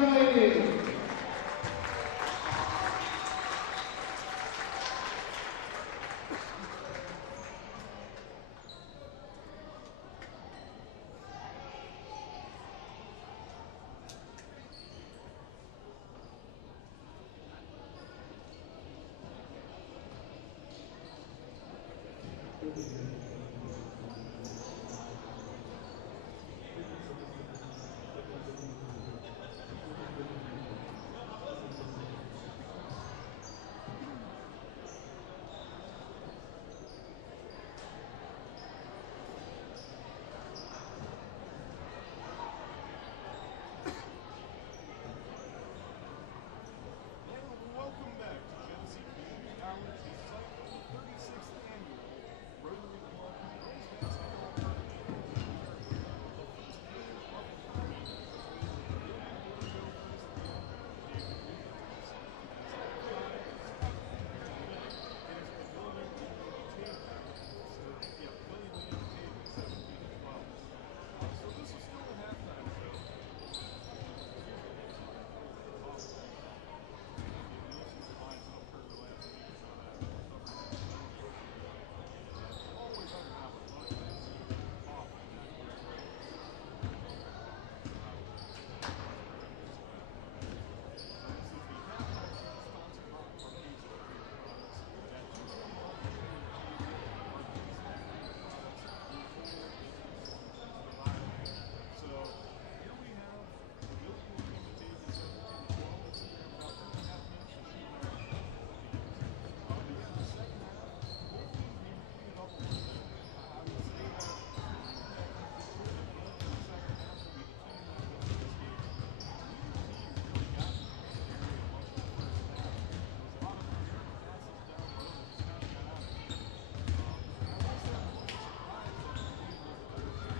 young lady. Welcome back to Genesee Community College, the site of the 36th annual Rotary Club Girls Basketball Tournament. We are here with the first game of the tournament between the Pavilion Gophers and the Batavia Rotaries. As a five, it is Pavilion leading Batavia.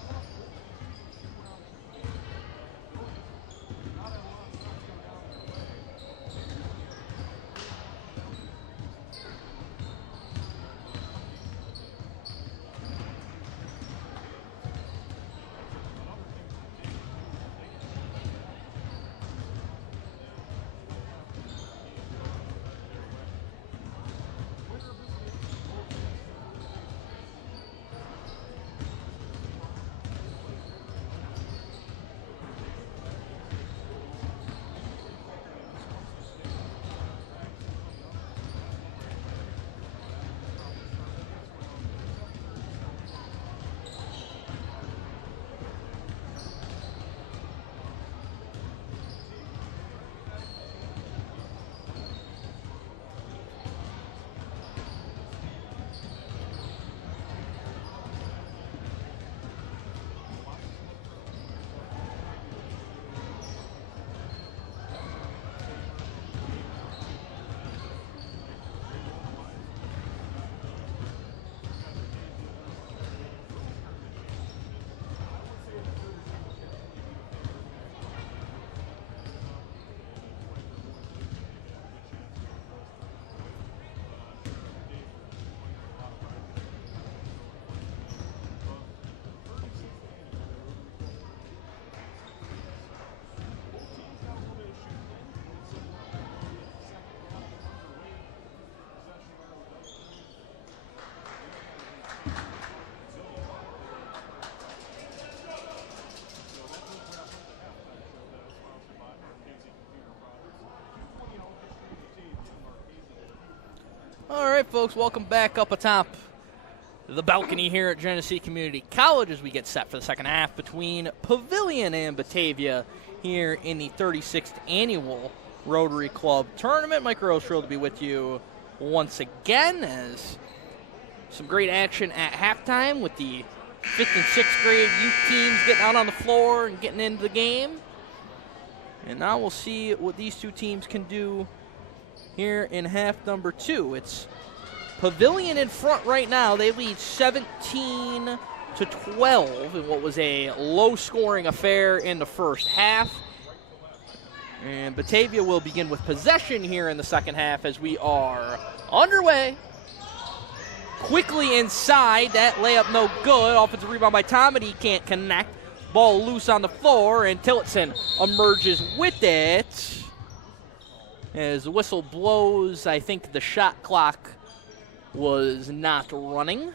Pavilion leading Batavia 17-12. So this is still a halftime show. All right, folks, welcome back up atop the balcony here at Genesee Community College as we get set for the second half between Pavilion and Batavia here in the 36th annual Rotary Club Tournament. Mike Rose thrilled to be with you once again as some great action at halftime with the 5th and 6th grade youth teams getting out on the floor and getting into the game. And now we'll see what these two teams can do here in half number 2. It's Pavilion in front right now. They lead 17-12 in what was a low-scoring affair in the first half. And Batavia will begin with possession here in the second half as we are underway. Quickly inside, that layup no good. Offensive rebound by Tom, and he can't connect. Ball loose on the floor, and Tillotson emerges with it. As the whistle blows, I think the shot clock was not running.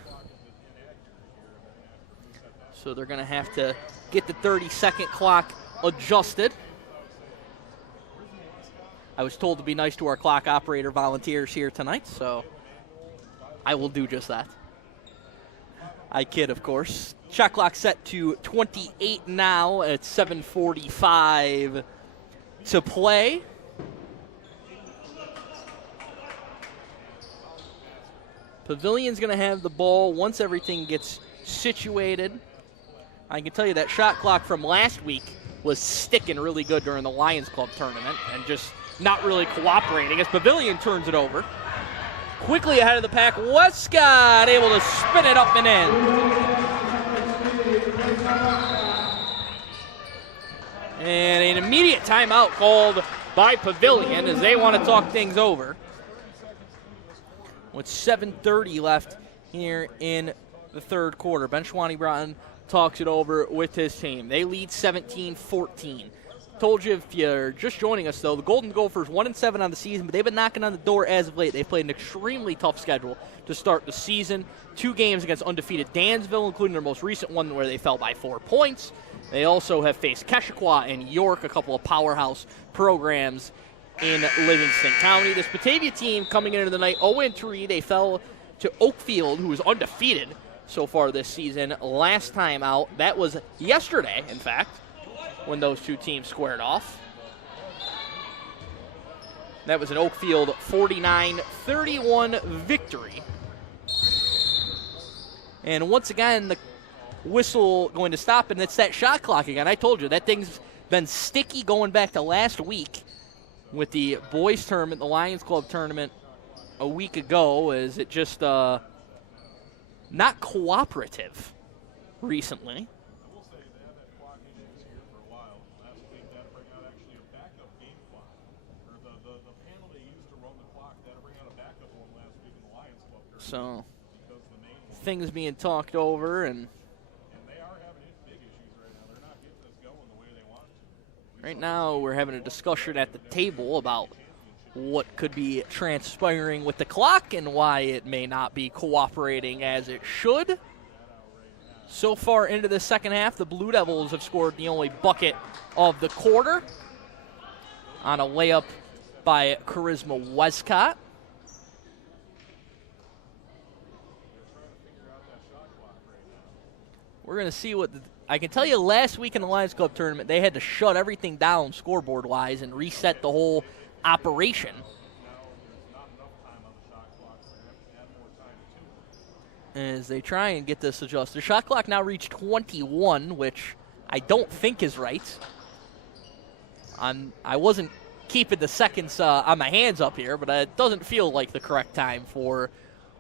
So they're going to have to get the 30-second clock adjusted. I was told to be nice to our clock operator volunteers here tonight, so I will do just that. I kid, of course. Shot clock set to 28 now at 7:45 to play. Pavilion's going to have the ball once everything gets situated. I can tell you that shot clock from last week was sticking really good during the Lions Club tournament and just not really cooperating as Pavilion turns it over. Quickly ahead of the pack, Westcott able to spin it up and in. And an immediate timeout called by Pavilion as they want to talk things over. With 7:30 left here in the third quarter, Ben Schwani-Broughton talks it over with his team. They lead 17-14. Told you if you're just joining us, though, the Golden Gophers 1-7 on the season, but they've been knocking on the door as of late. They've played an extremely tough schedule to start the season. 2 games against undefeated Dansville, including their most recent one where they fell by 4 points. They also have faced Keshequa and York, a couple of powerhouse programs in Livingston County. This Batavia team coming into the night 0-3. They fell to Oakfield, who is undefeated so far this season. Last time out, that was yesterday, in fact, when those two teams squared off. That was an Oakfield 49-31 victory. And once again, the whistle going to stop, and it's that shot clock again. I told you, that thing's been sticky going back to last week with the boys tournament, the Lions Club tournament a week ago, is it just not cooperative recently. I will say they had that clock issues here for a while. Last week, they had to bring out actually a backup game clock. Or the panel they used to run the clock, they had to bring out a backup one last week in the Lions Club tournament. So Because the main one, things being talked over, and they are having big issues right now. They're not getting this going the way they want to. right now we're having a discussion at the table about what could be transpiring with the clock and why it may not be cooperating as it should. So far into the second half, the Blue Devils have scored the only bucket of the quarter on a layup by Charisma Westcott. We're going to see what I can tell you. Last week in the Lions Club tournament, they had to shut everything down scoreboard-wise and reset the whole operation. As they try and get this adjusted. The shot clock now reached 21, which I don't think is right. I wasn't keeping the seconds on my hands up here, but it doesn't feel like the correct time for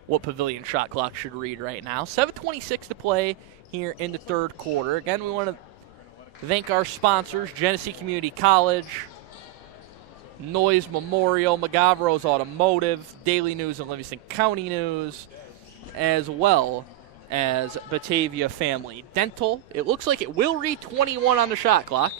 what Pavilion shot clock should read right now. 7:26 to play here in the third quarter. Again, we want to thank our sponsors, Genesee Community College, Noyes Memorial, McGavro's Automotive, Daily News and Livingston County News, as well as Batavia Family Dental. It looks like it will read 21 on the shot clock.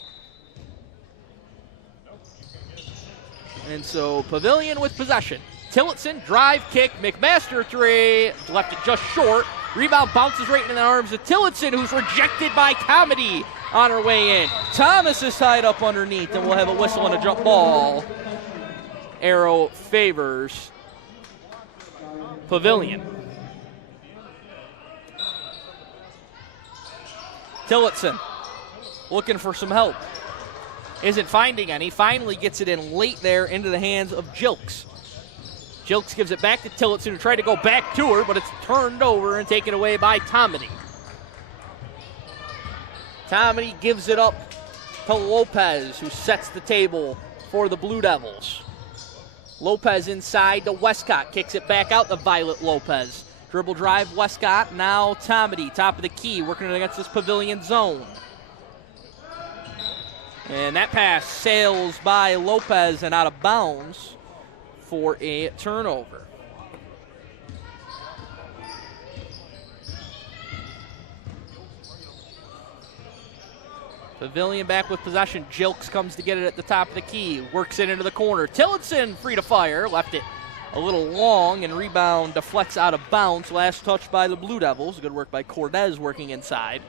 And so Pavilion with possession. Tillotson, drive, kick, McMaster 3, left it just short. Rebound bounces right in the arms of Tillotson, who's rejected by Comedy on her way in. Thomas is tied up underneath, and we'll have a whistle and a jump ball. Arrow favors Pavilion. Tillotson looking for some help. Isn't finding any. Finally gets it in late there into the hands of Jilks. Jilks gives it back to Tillotson, who tried to go back to her, but it's turned over and taken away by Tomedy. Tomedy gives it up to Lopez, who sets the table for the Blue Devils. Lopez inside to Westcott, kicks it back out to Violet Lopez. Dribble drive, Westcott, now Tomedy, top of the key, working against this Pavilion zone. And that pass sails by Lopez and out of bounds for a turnover. Pavilion back with possession. Jilks comes to get it at the top of the key. Works it into the corner. Tillotson free to fire. Left it a little long, and rebound deflects out of bounds. Last touch by the Blue Devils. Good work by Cortez working inside.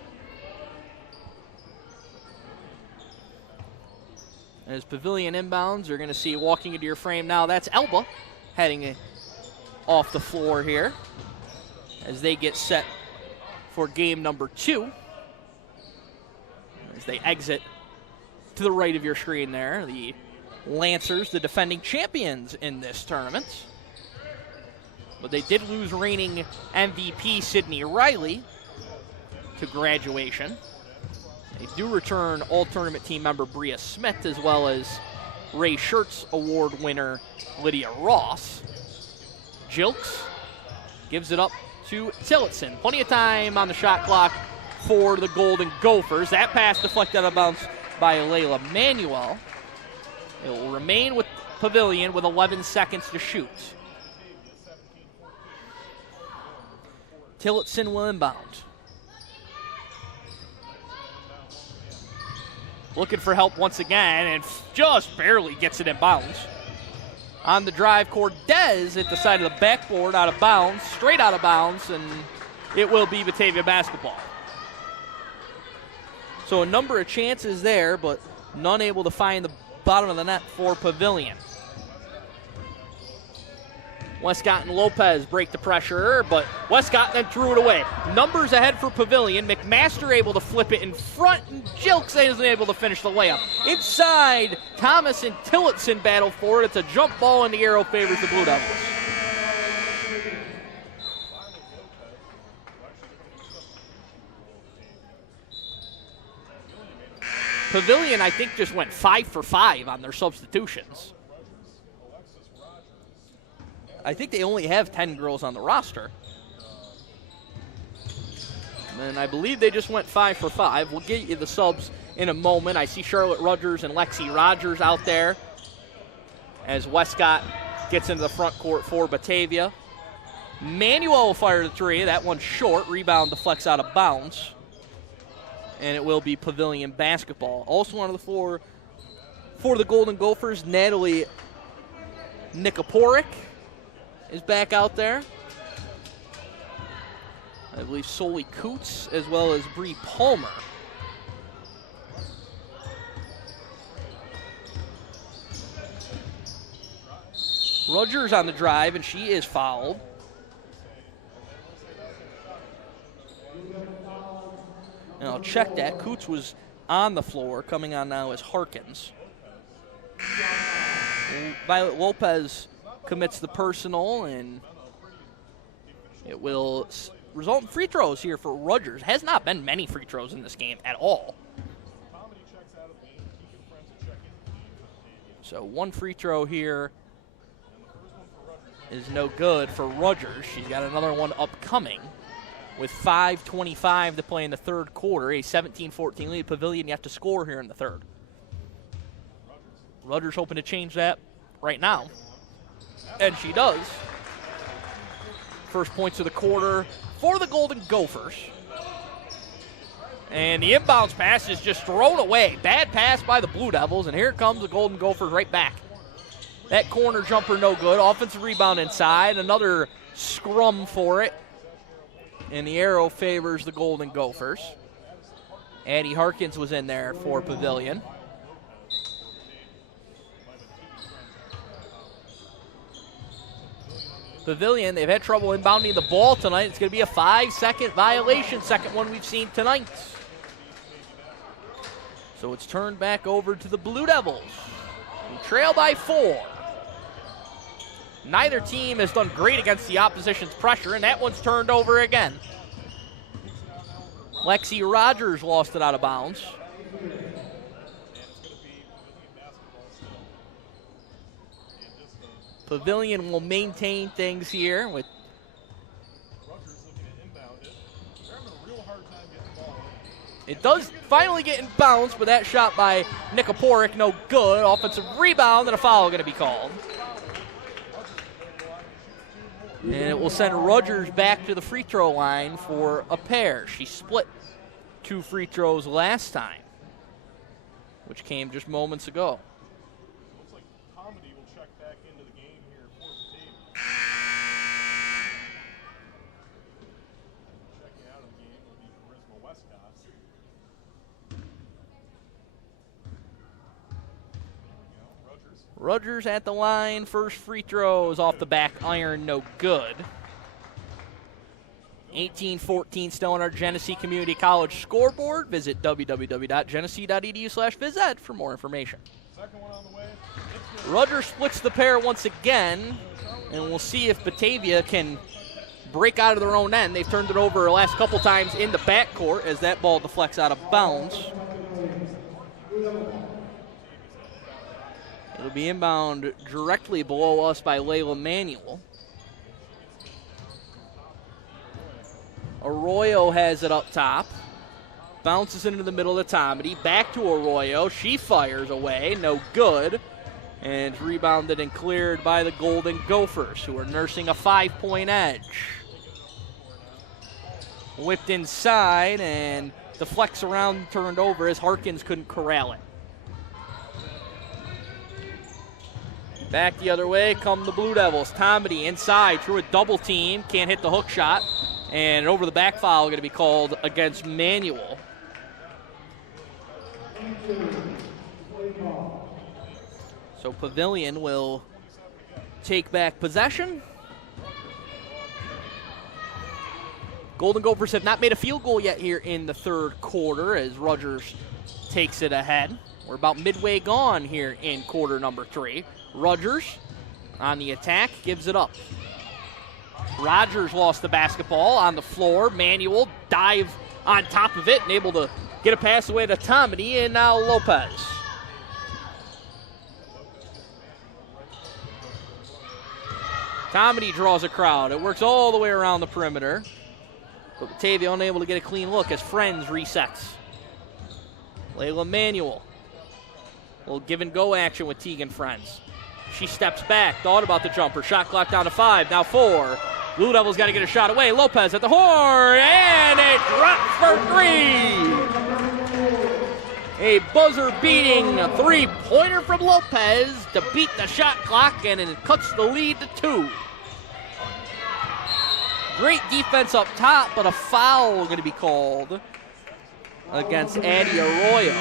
As Pavilion inbounds, you're going to see walking into your frame now. That's Elba heading off the floor here as they get set for game number 2. As they exit to the right of your screen there, the Lancers, the defending champions in this tournament. But they did lose reigning MVP Sydney Riley to graduation. They do return all-tournament team member Bria Smith, as well as Ray Shirts Award winner Lydia Ross. Jilks gives it up to Tillotson. Plenty of time on the shot clock for the Golden Gophers. That pass deflected out of bounds by Layla Manuel. It will remain with Pavilion with 11 seconds to shoot. Tillotson will inbound. Looking for help once again, and just barely gets it in bounds. On the drive, Cortez at the side of the backboard, out of bounds, straight out of bounds, and it will be Batavia basketball. So a number of chances there, but none able to find the bottom of the net for Pavilion. Westcott and Lopez break the pressure, but Westcott then threw it away. Numbers ahead for Pavilion. McMaster able to flip it in front, and Jilks isn't able to finish the layup. Inside, Thomas and Tillotson battle for it. It's a jump ball, and the arrow favors the Blue Devils. Pavilion, I think, just went 5 for 5 on their substitutions. I think they only have 10 girls on the roster. And I believe they just went 5 for 5. We'll get you the subs in a moment. I see Charlotte Rogers and Lexi Rogers out there as Westcott gets into the front court for Batavia. Manuel will fire the three. That one's short. Rebound deflects out of bounds. And it will be Pavilion basketball. Also on the floor for the Golden Gophers, Natalie Nikoporic is back out there. I believe Soli Coots as well as Bree Palmer. Rogers on the drive, and she is fouled. And I'll check that. Coots was on the floor. Coming on now is Harkins. Violet Lopez commits the personal, and it will result in free throws here for Rogers. Has not been many free throws in this game at all. So one free throw here is no good for Rogers. She's got another one upcoming with 5:25 to play in the third quarter. A 17-14 lead. Pavilion, you have to score here in the third. Rogers hoping to change that right now. And she does. First points of the quarter for the Golden Gophers. And the inbounds pass is just thrown away. Bad pass by the Blue Devils, and here comes the Golden Gophers right back. That corner jumper no good. Offensive rebound inside. Another scrum for it. And the arrow favors the Golden Gophers. Addie Harkins was in there for Pavilion. Pavilion, they've had trouble inbounding the ball tonight. It's going to be a 5-second violation, second one we've seen tonight. So it's turned back over to the Blue Devils, who trail by 4. Neither team has done great against the opposition's pressure, and that one's turned over again. Lexi Rogers lost it out of bounds. Pavilion will maintain things here with it does finally get in bounds, but that shot by Nikoporic no good. Offensive rebound and a foul going to be called. And it will send Rogers back to the free throw line for a pair. She split 2 free throws last time. which came just moments ago. Looks like Comedy will check back into the game here for Batavia. Checking out of the game will be Charisma Westcott. There we go. Rogers at the line. First free throws off the back iron, no good. 18-14 still on our Genesee Community College scoreboard. Visit www.genesee.edu/phys ed for more information. Second one on the way. Rogers splits the pair once again, and we'll see if Batavia can break out of their own end. They've turned it over the last couple times in the backcourt as that ball deflects out of bounds. It'll be inbound directly below us by Layla Manuel. Arroyo has it up top. Bounces into the middle of Tomedy. Back to Arroyo. She fires away. No good. And it's rebounded and cleared by the Golden Gophers, who are nursing a 5-point edge. Whipped inside, and deflects around, turned over as Harkins couldn't corral it. Back the other way come the Blue Devils. Tomedy inside through a double team. Can't hit the hook shot. And an over the back foul going to be called against Manuel. So Pavilion will take back possession. Golden Gophers have not made a field goal yet here in the third quarter as Rogers takes it ahead. We're about midway gone here in quarter number 3. Rogers on the attack, gives it up. Rogers lost the basketball on the floor. Manuel dive on top of it and able to get a pass away to Tomedy, and now Lopez. Tomedy draws a crowd. It works all the way around the perimeter. But Batavia unable to get a clean look as Friends resets. Layla Manuel. A little give and go action with Tegan Friends. She steps back, thought about the jumper. Shot clock down to 5, now 4. Blue Devils got to get a shot away. Lopez at the horn, and it drops for 3. A buzzer-beating three-pointer from Lopez to beat the shot clock, and it cuts the lead to 2. Great defense up top, but a foul going to be called against Addie Arroyo.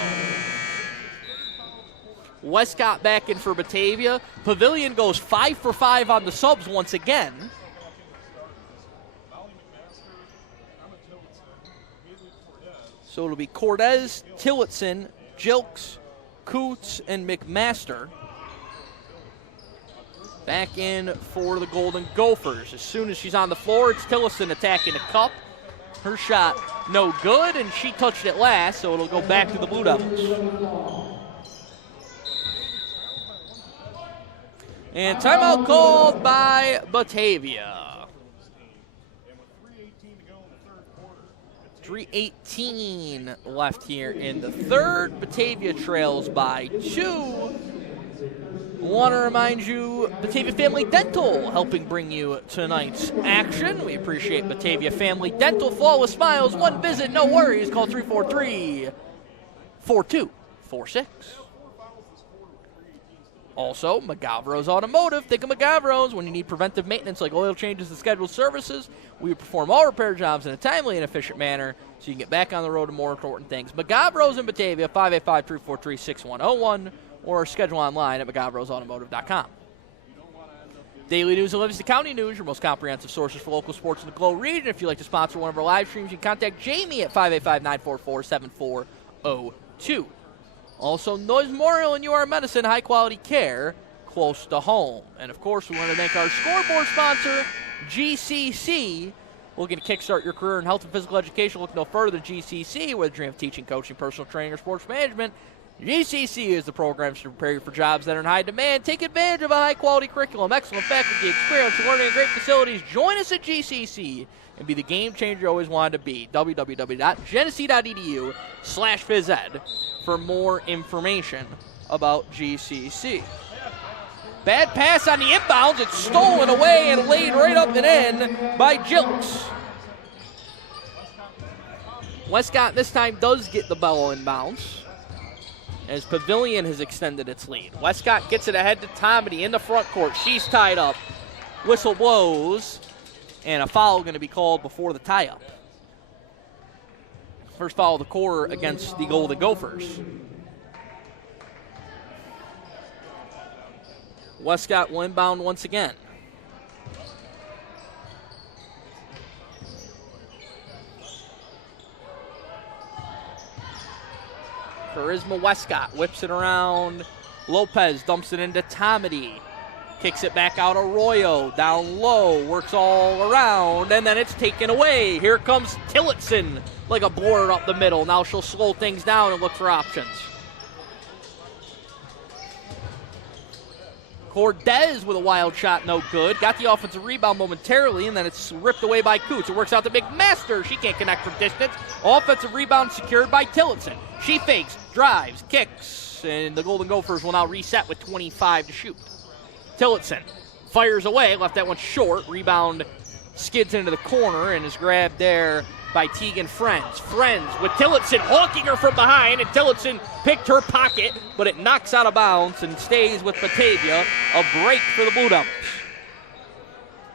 Westcott back in for Batavia. Pavilion goes 5 for 5 on the subs once again. So it'll be Cortez, Tillotson, Jilks, Coots, and McMaster back in for the Golden Gophers. As soon as she's on the floor, it's Tillotson attacking the cup. Her shot no good, and she touched it last, so it'll go back to the Blue Devils. And timeout called by Batavia. 3:18 left here in the third. Batavia trails by 2. Want to remind you, Batavia Family Dental helping bring you tonight's action. We appreciate Batavia Family Dental. Flawless smiles, one visit, no worries. Call 343-4246. Also, McGavro's Automotive. Think of McGavro's when you need preventive maintenance like oil changes and scheduled services. We perform all repair jobs in a timely and efficient manner so you can get back on the road to more important things. McGavro's in Batavia, 585-343-6101, or schedule online at McGavrosAutomotive.com. Daily news and Livingston County news, your most comprehensive sources for local sports in the Glow region. If you'd like to sponsor one of our live streams, you can contact Jamie at 585-944-7402. Also, Noise Memorial and UR Medicine, high-quality care close to home. And, of course, we want to thank our scoreboard sponsor, GCC. Looking to kickstart your career in health and physical education, look no further than GCC, whether you dream of teaching, coaching, personal training, or sports management. GCC is the programs to prepare you for jobs that are in high demand. Take advantage of a high-quality curriculum, excellent faculty, experience, and learning in great facilities. Join us at GCC and be the game changer you always wanted to be. www.genesee.edu/phys ed for more information about GCC. Bad pass on the inbounds. It's stolen away and laid right up and in by Jilks. Westcott this time does get the ball inbounds. as Pavilion has extended its lead. Westcott gets it ahead to Tomedy in the front court. She's tied up. Whistle blows, and a foul going to be called before the tie-up. First foul of the quarter against the Golden Gophers. Westcott will inbound once again. Charisma Westcott whips it around. Lopez dumps it into Tomedy. Kicks it back out Arroyo. Down low. Works all around. And then it's taken away. Here comes Tillotson like a board up the middle. Now she'll slow things down and look for options. Cortez with a wild shot, no good. Got the offensive rebound momentarily, and then it's ripped away by Coots. It works out to McMaster. She can't connect from distance. Offensive rebound secured by Tillotson. She fakes, drives, kicks, and the Golden Gophers will now reset with 25 to shoot. Tillotson fires away, left that one short. Rebound skids into the corner and is grabbed there by Tegan Friends. Friends with Tillotson hawking her from behind, and Tillotson picked her pocket, but it knocks out of bounds and stays with Batavia. A break for the Blue Devils.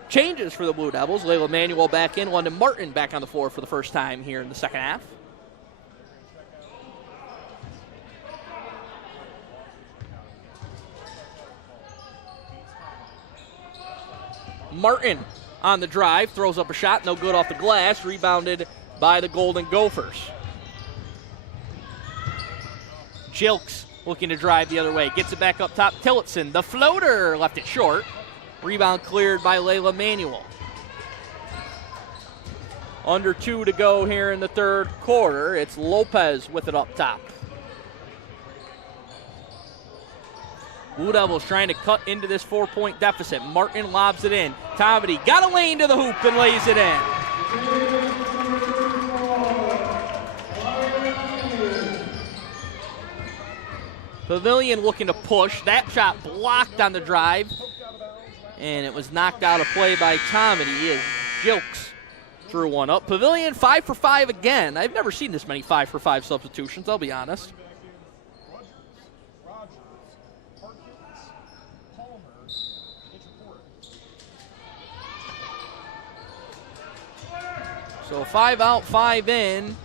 Changes for the Blue Devils. Layla Manuel back in. London Martin back on the floor for the first time here in the second half. Martin on the drive, throws up a shot, no good off the glass, rebounded by the Golden Gophers. Jilks looking to drive the other way, gets it back up top. Tillotson, the floater, left it short. Rebound cleared by Layla Manuel. Under 2 to go here in the third quarter. It's Lopez with it up top. Blue Devils trying to cut into this 4-point deficit. Martin lobs it in. Tomedy got a lane to the hoop and lays it in. Pavilion looking to push. That shot blocked on the drive. And it was knocked out of play by Tomedy as Jilks threw one up. Pavilion 5 for 5 again. I've never seen this many 5 for 5 substitutions, I'll be honest. So 5 out, 5 in.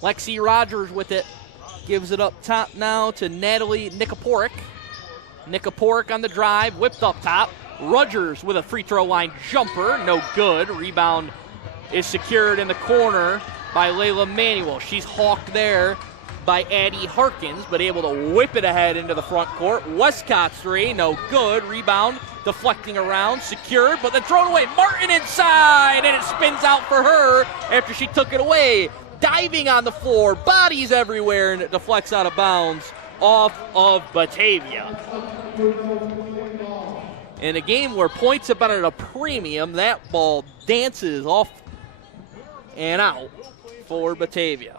Lexi Rogers with it. Gives it up top now to Natalie Nikoporic. Nikoporic on the drive, whipped up top. Rogers with a free throw line jumper, no good. Rebound is secured in the corner by Layla Manuel. She's hawked there by Addie Harkins, but able to whip it ahead into the front court. Westcott's three, no good. Rebound deflecting around, secured, but then thrown away. Martin inside, and it spins out for her after she took it away. Diving on the floor, bodies everywhere, and it deflects out of bounds off of Batavia. In a game where points have been at a premium, that ball dances off and out for Batavia.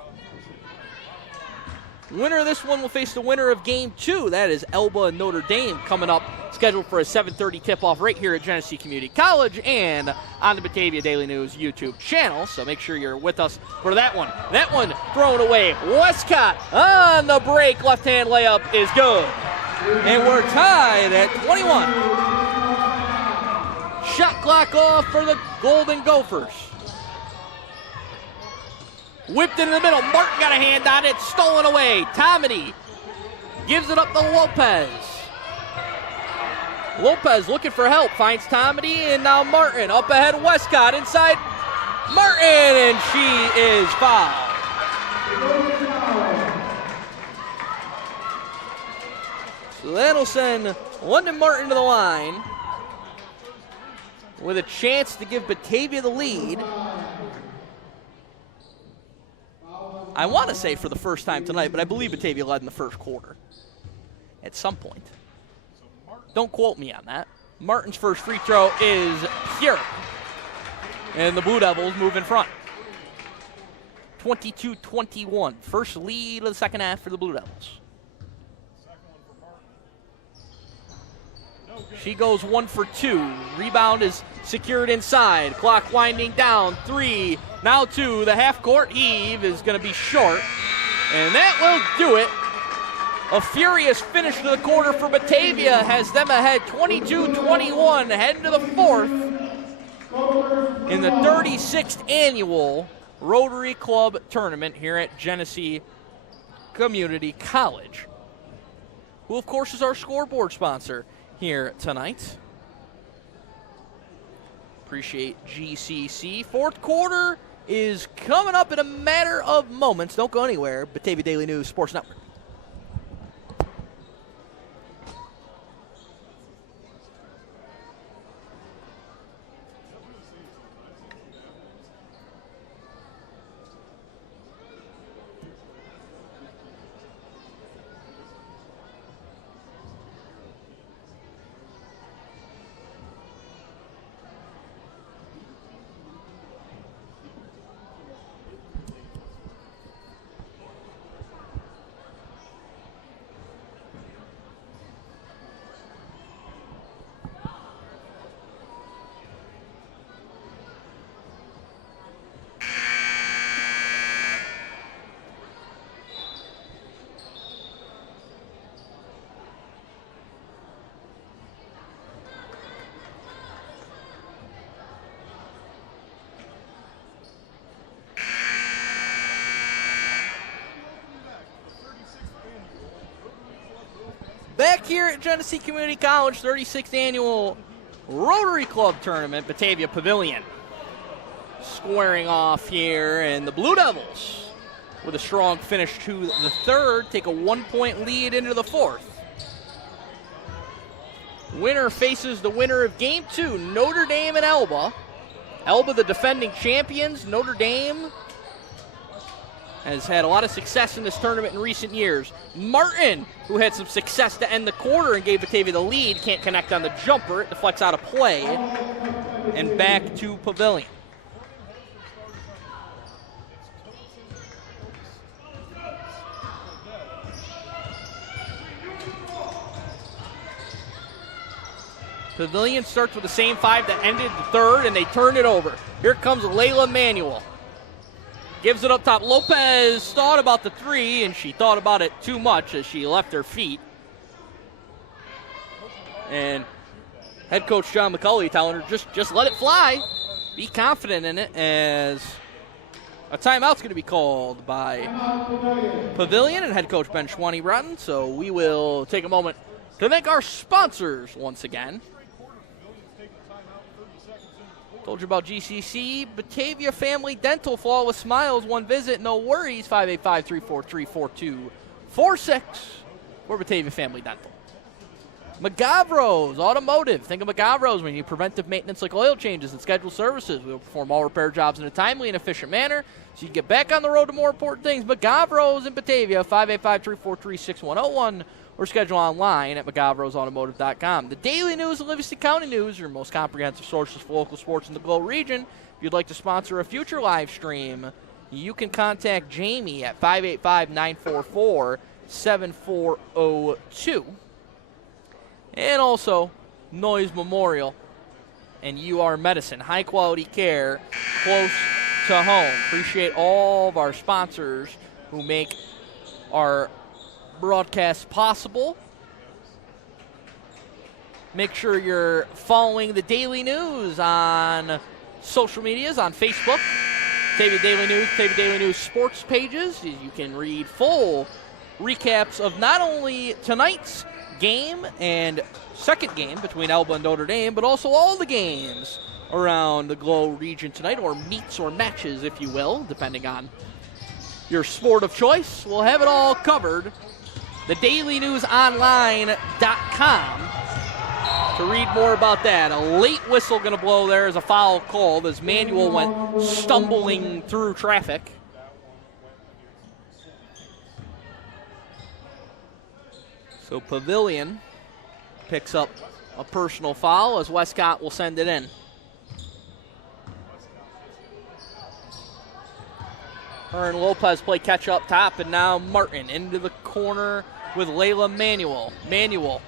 Winner of this one will face the winner of Game 2. That is Elba and Notre Dame coming up, scheduled for a 7:30 tip-off right here at Genesee Community College and on the Batavia Daily News YouTube channel. So make sure you're with us for that one. That one thrown away. Westcott on the break. Left-hand layup is good. And we're tied at 21. Shot clock off for the Golden Gophers. Whipped it in the middle. Martin got a hand on it. Stolen away. Tomedy gives it up to Lopez. Lopez looking for help. Finds Tomedy, and now Martin. Up ahead, Westcott. Inside, Martin, and she is fouled. So that'll send London Martin to the line with a chance to give Batavia the lead. I want to say for the first time tonight, but I believe Batavia led in the first quarter at some point. Don't quote me on that. Martin's first free throw is here. And the Blue Devils move in front. 22-21. First lead of the second half for the Blue Devils. She goes 1 for 2. Rebound is secured inside. Clock winding down. 3. Now 2. The half-court heave is going to be short. And that will do it A furious finish to the quarter for Batavia has them ahead 22-21, heading to the fourth in the 36th annual Rotary Club tournament here at Genesee Community College, who of course is our scoreboard sponsor here tonight. Appreciate GCC. Fourth quarter is coming up in a matter of moments. Don't go anywhere. Batavia Daily News Sports Network. Back here at Genesee Community College, 36th annual Rotary Club tournament, Batavia Pavilion squaring off here, and the Blue Devils with a strong finish to the third take a 1-point lead into the fourth. Winner faces the winner of Game 2, Notre Dame and Elba. Elba, the defending champions. Notre Dame has had a lot of success in this tournament in recent years. Martin, who had some success to end the quarter and gave Batavia the lead, can't connect on the jumper. It deflects out of play and back to Pavilion. Pavilion starts with the same five that ended the third, and they turn it over. Here comes Layla Manuel. Gives it up top. Lopez thought about the three, and she thought about it too much as she left her feet. And head coach John McCulley telling her, just let it fly. Be confident in it, as a timeout's going to be called by Pavilion and head coach Ben Schwanny-Broughton. So we will take a moment to thank our sponsors once again. Told you about GCC. Batavia Family Dental, flawless smiles, one visit, no worries. 585-343-4246 for Batavia Family Dental. McGavro's Automotive. Think of McGavro's when you need preventive maintenance like oil changes and scheduled services. We'll perform all repair jobs in a timely and efficient manner so you can get back on the road to more important things. McGavro's in Batavia, 585-343-6101. Or schedule online at McGavrosAutomotive.com. The Daily News of Livingston County News, your most comprehensive sources for local sports in the Glow region. If you'd like to sponsor a future live stream, you can contact Jamie at 585-944-7402. And also, Noise Memorial and UR Medicine. High-quality care close to home. Appreciate all of our sponsors who make our broadcast possible. Make sure you're following the Daily News on social medias, on Facebook, Batavia Daily News, Batavia Daily News sports pages. You can read full recaps of not only tonight's game and second game between Elba and Notre Dame, but also all the games around the Glow region tonight, or meets or matches, if you will, depending on your sport of choice. We'll have it all covered. TheDailyNewsOnline.com to read more about that. A late whistle going to blow there as a foul called as Manuel went stumbling through traffic. So Pavilion picks up a personal foul as Westcott will send it in. Her and Lopez play catch up top, and now Martin into the corner with Layla Manuel. Manuel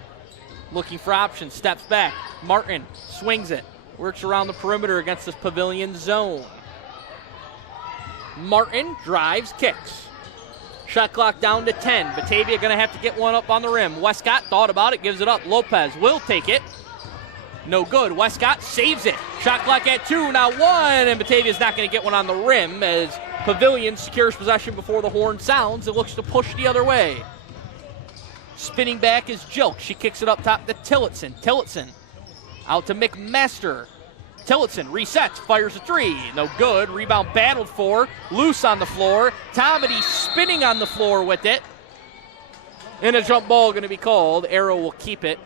looking for options, steps back. Martin swings it, works around the perimeter against this Pavilion zone. Martin drives, kicks. Shot clock down to 10. Batavia going to have to get one up on the rim. Westcott thought about it, gives it up. Lopez will take it. No good. Westcott saves it. Shot clock at 2, now 1, and Batavia's not going to get one on the rim as Pavilion secures possession before the horn sounds. It looks to push the other way. Spinning back is Jilk. She kicks it up top to Tillotson. Tillotson out to McMaster. Tillotson resets, fires a 3. No good. Rebound battled for. Loose on the floor. Tomedy spinning on the floor with it. And a jump ball going to be called. Arrow will keep it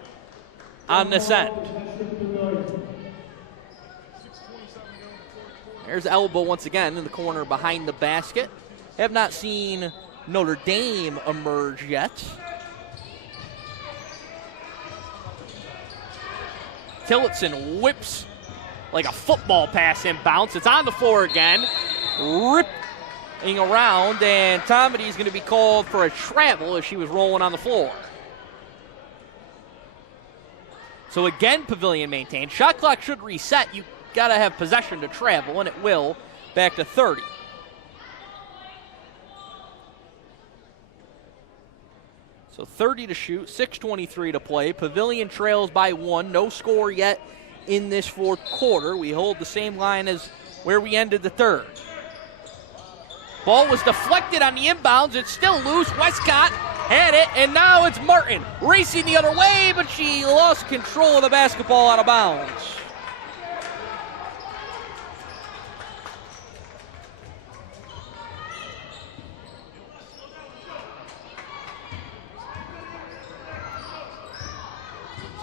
on this end. There's elbow once again in the corner behind the basket. Have not seen Notre Dame emerge yet. Tillotson whips like a football pass inbounds. It's on the floor again. Ripping around, and Tomedy's going to be called for a travel as she was rolling on the floor. So again, Pavilion maintained. Shot clock should reset. You got to have possession to travel, and it will. Back to 30. So 30 to shoot, 6:23 to play. Pavilion trails by 1. No score yet in this fourth quarter. We hold the same line as where we ended the third. Ball was deflected on the inbounds. It's still loose. Westcott had it, and now it's Martin racing the other way, but she lost control of the basketball out of bounds.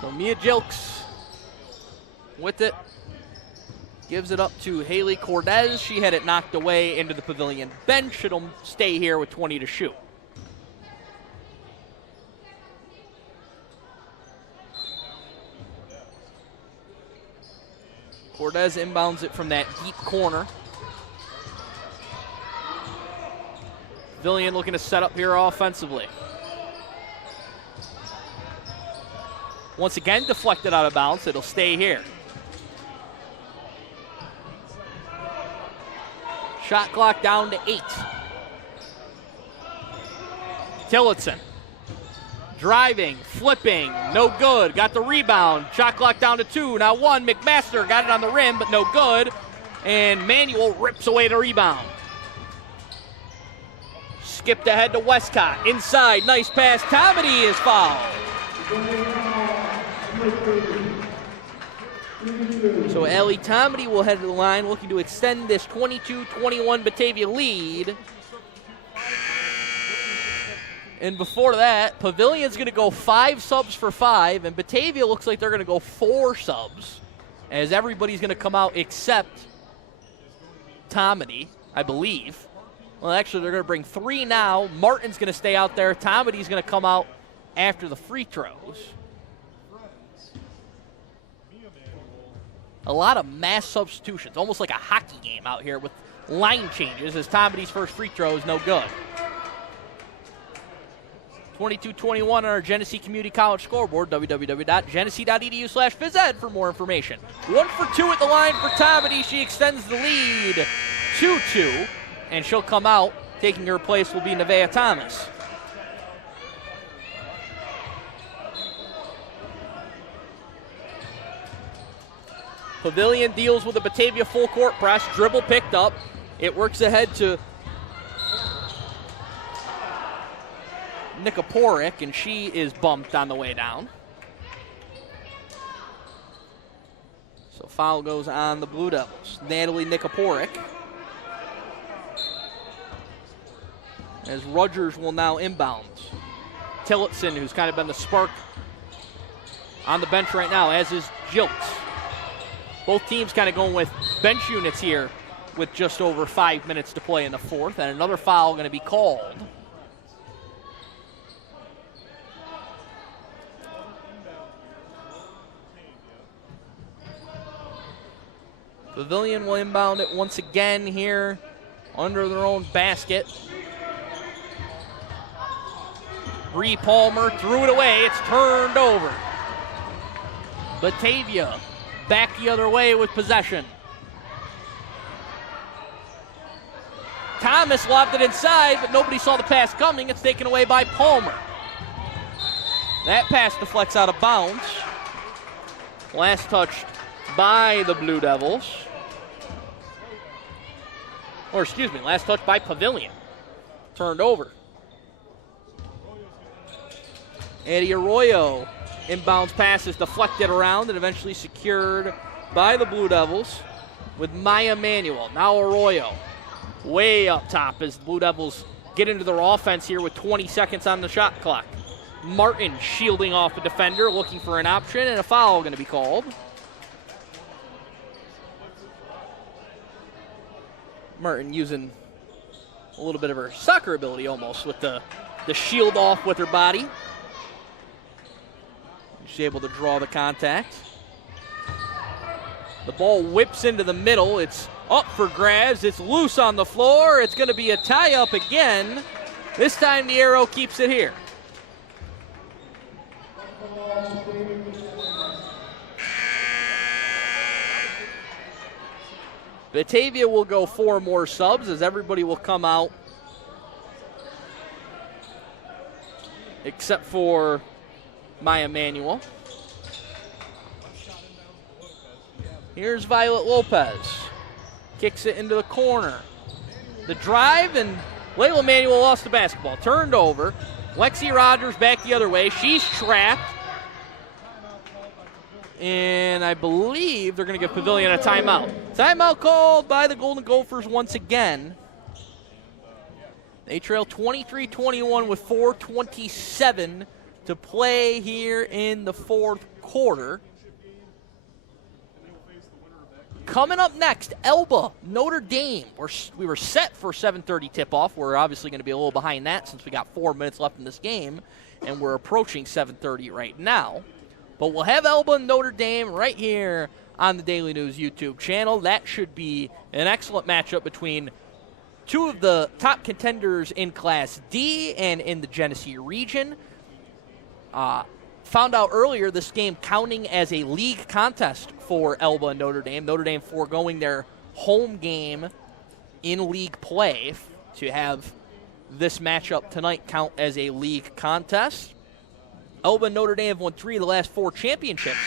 So Mia Jilks with it. Gives it up to Haley Cortez. She had it knocked away into the Pavilion bench. It'll stay here with 20 to shoot. Cortez inbounds it from that deep corner. Pavilion looking to set up here offensively. Once again, deflected out of bounds. It'll stay here. Shot clock down to 8. Tillotson driving, flipping, no good. Got the rebound. Shot clock down to 2. Now 1. McMaster got it on the rim, but no good. And Manuel rips away the rebound. Skipped ahead to Westcott. Inside, nice pass. Tomedy is fouled. So Allie Tomedy will head to the line, looking to extend this 22-21 Batavia lead. And before that, Pavilion's going to go 5 subs for 5, and Batavia looks like they're going to go 4 subs, as everybody's going to come out except Tomedy, I believe. Well, actually, they're going to bring 3 now. Martin's going to stay out there. Tomedy's going to come out after the free throws. A lot of mass substitutions, almost like a hockey game out here with line changes as Tomedy's first free throw is no good. 22-21 on our Genesee Community College scoreboard, www.genesee.edu/phys ed for more information. 1 for 2 at the line for Tomedy. She extends the lead 2-2, and she'll come out. Taking her place will be Nevaeh Thomas. Pavilion deals with a Batavia full court press. Dribble picked up. It works ahead to Nikoporic, and she is bumped on the way down. So foul goes on the Blue Devils. Natalie Nikoporic. As Rogers will now inbound. Tillotson, who's kind of been the spark on the bench right now, as is Jilks. Both teams kind of going with bench units here with just over 5 minutes to play in the fourth, and another foul going to be called. Pavilion will inbound it once again here under their own basket. Bree Palmer threw it away. It's turned over. Batavia back the other way with possession. Tomedy Thomas lobbed it inside, but nobody saw the pass coming. It's taken away by Palmer. That pass deflects out of bounds. Last touched by the Blue Devils. Or excuse me, last touch by Pavilion. Turned over. Eddie Arroyo. Inbounds pass is deflected around and eventually secured by the Blue Devils with Maya Manuel. Now Arroyo way up top as the Blue Devils get into their offense here with 20 seconds on the shot clock. Martin shielding off a defender, looking for an option, and a foul going to be called. Martin using a little bit of her soccer ability almost with the shield off with her body. She's able to draw the contact. The ball whips into the middle. It's up for grabs. It's loose on the floor. It's going to be a tie-up again. This time the Arrow keeps it here. Batavia will go 4 more subs as everybody will come out except for Maya Manuel. Here's Violet Lopez. Kicks it into the corner. The drive, and Layla Manuel lost the basketball. Turned over. Lexi Rogers back the other way. She's trapped. And I believe they're going to give Pavilion a timeout. Timeout called by the Golden Gophers once again. They trail 23-21 with 4:27 to play here in the fourth quarter. Coming up next, Elba, Notre Dame. We were set for 7:30 tip-off. We're obviously going to be a little behind that since we got 4 minutes left in this game, and we're approaching 7:30 right now. But we'll have Elba and Notre Dame right here on the Daily News YouTube channel. That should be an excellent matchup between two of the top contenders in Class D and in the Genesee region. Found out earlier this game counting as a league contest for Elba and Notre Dame. Notre Dame foregoing their home game in league play to have this matchup tonight count as a league contest. Elba and Notre Dame have won 3 of the last 4 championships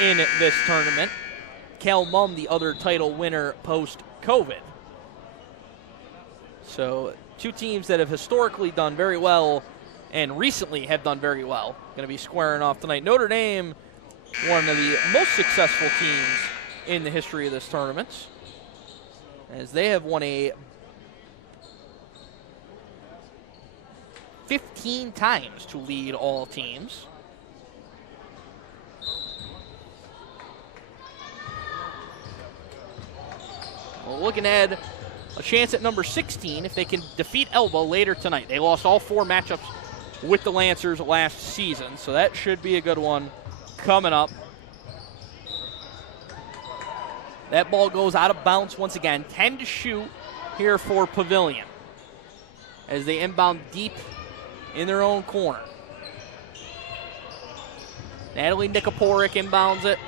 in this tournament. Cal Mum, the other title winner post-COVID. So 2 teams that have historically done very well and recently have done very well. Going to be squaring off tonight. Notre Dame, one of the most successful teams in the history of this tournament, as they have won 15 times to lead all teams. Well, looking ahead, a chance at number 16 if they can defeat Elba later tonight. They lost all 4 matchups with the Lancers last season, so that should be a good one coming up. That ball goes out of bounds once again. 10 to shoot here for Pavilion as they inbound deep in their own corner. Natalie Nikoporic inbounds it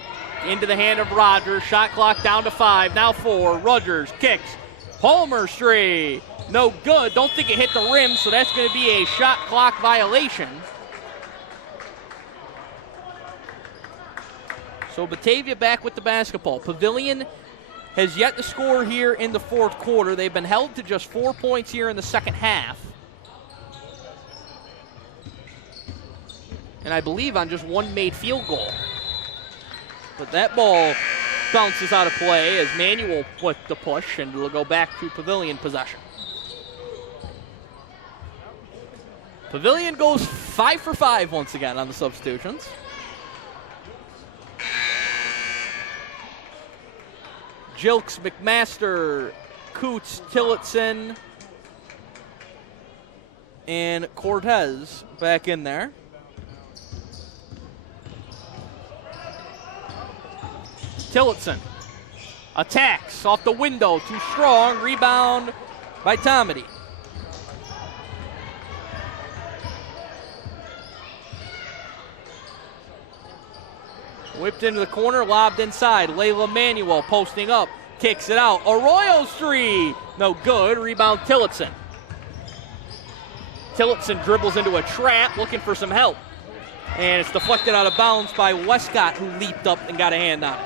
into the hand of Rogers. Shot clock down to 5, now 4. Rogers kicks. Palmer's three. No good. Don't think it hit the rim, so that's going to be a shot clock violation. So Batavia back with the basketball. Pavilion has yet to score here in the fourth quarter. They've been held to just 4 points here in the second half. And I believe on just 1 made field goal. But that ball bounces out of play as Manuel put the push, and it'll go back to Pavilion possession. Pavilion goes 5 for 5 once again on the substitutions. Jilks, McMaster, Coots, Tillotson, and Cortez back in there. Tillotson attacks off the window, too strong. Rebound by Tomedy. Whipped into the corner, lobbed inside. Layla Manuel posting up. kicks it out. Arroyo's three, no good. Rebound Tillotson. Tillotson dribbles into a trap, looking for some help. And it's deflected out of bounds by Westcott, who leaped up and got a hand on it.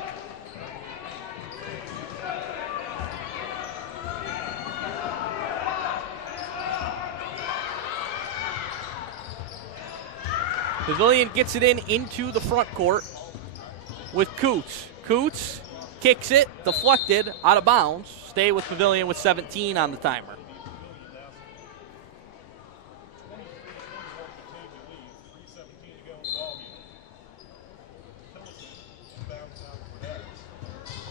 Pavilion gets it into the front court with Coots. Coots kicks it, deflected, out of bounds. Stay with Pavilion with 17 on the timer.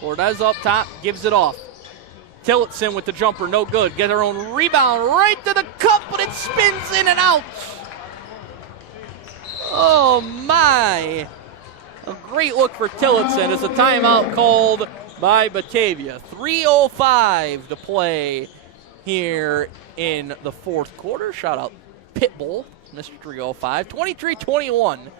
Cortez up top, gives it off. Tillotson with the jumper, no good. Get her own rebound right to the cup, but it spins in and out. Oh my. A great look for Tillotson as a timeout called by Batavia. 3:05 to play here in the fourth quarter. Shout out Pitbull, Mr. 3:05. 23-21.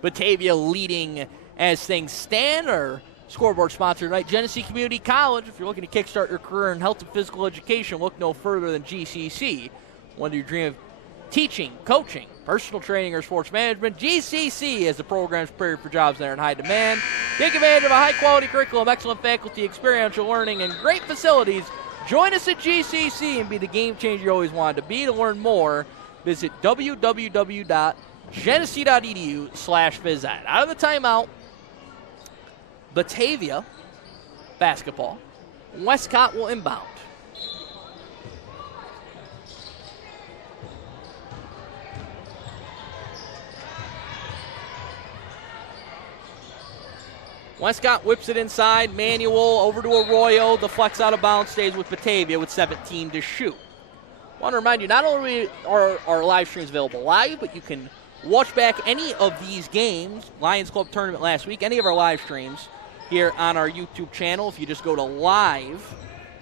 Batavia leading as things stand. Our scoreboard sponsor tonight, Genesee Community College. If you're looking to kickstart your career in health and physical education, look no further than GCC. Whether you dream of teaching, coaching, personal training, or sports management, GCC has the programs prepared for jobs that are in high demand. Take advantage of a high-quality curriculum, excellent faculty, experiential learning, and great facilities. Join us at GCC and be the game changer you always wanted to be. To learn more, visit www.genesee.edu/phys ed. Out of the timeout, Batavia basketball. Westcott will inbound. Westcott whips it inside. Manuel over to Arroyo. Deflects out of bounds. Stays with Batavia with 17 to shoot. I want to remind you, not only are our live streams available live, but you can watch back any of these games. Lions Club tournament last week. Any of our live streams here on our YouTube channel. If you just go to live,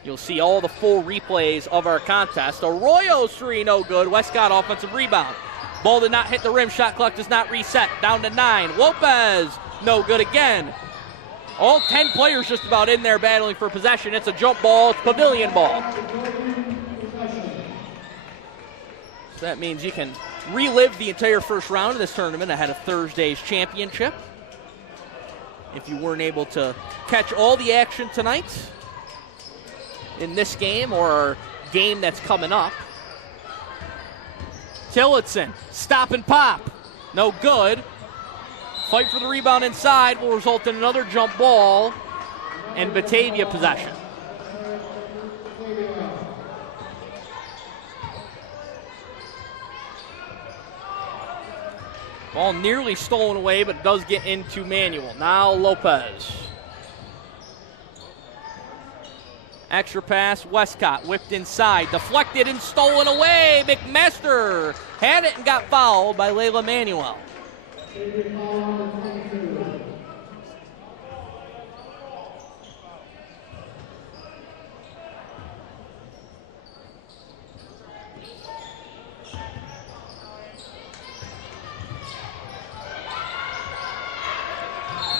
you'll see all the full replays of our contest. Arroyo's three, no good. Westcott offensive rebound. Ball did not hit the rim. Shot clock does not reset. Down to 9. Lopez, no good again. All 10 players just about in there battling for possession. It's a jump ball. It's Pavilion ball. So that means you can relive the entire first round of this tournament ahead of Thursday's championship. If you weren't able to catch all the action tonight in this game or our game that's coming up. Tillotson, stop and pop. No good. Fight for the rebound inside will result in another jump ball and Batavia possession. Ball nearly stolen away, but does get into Manuel. Now Lopez. Extra pass, Westcott whipped inside, deflected and stolen away. McMaster had it and got fouled by Layla Manuel.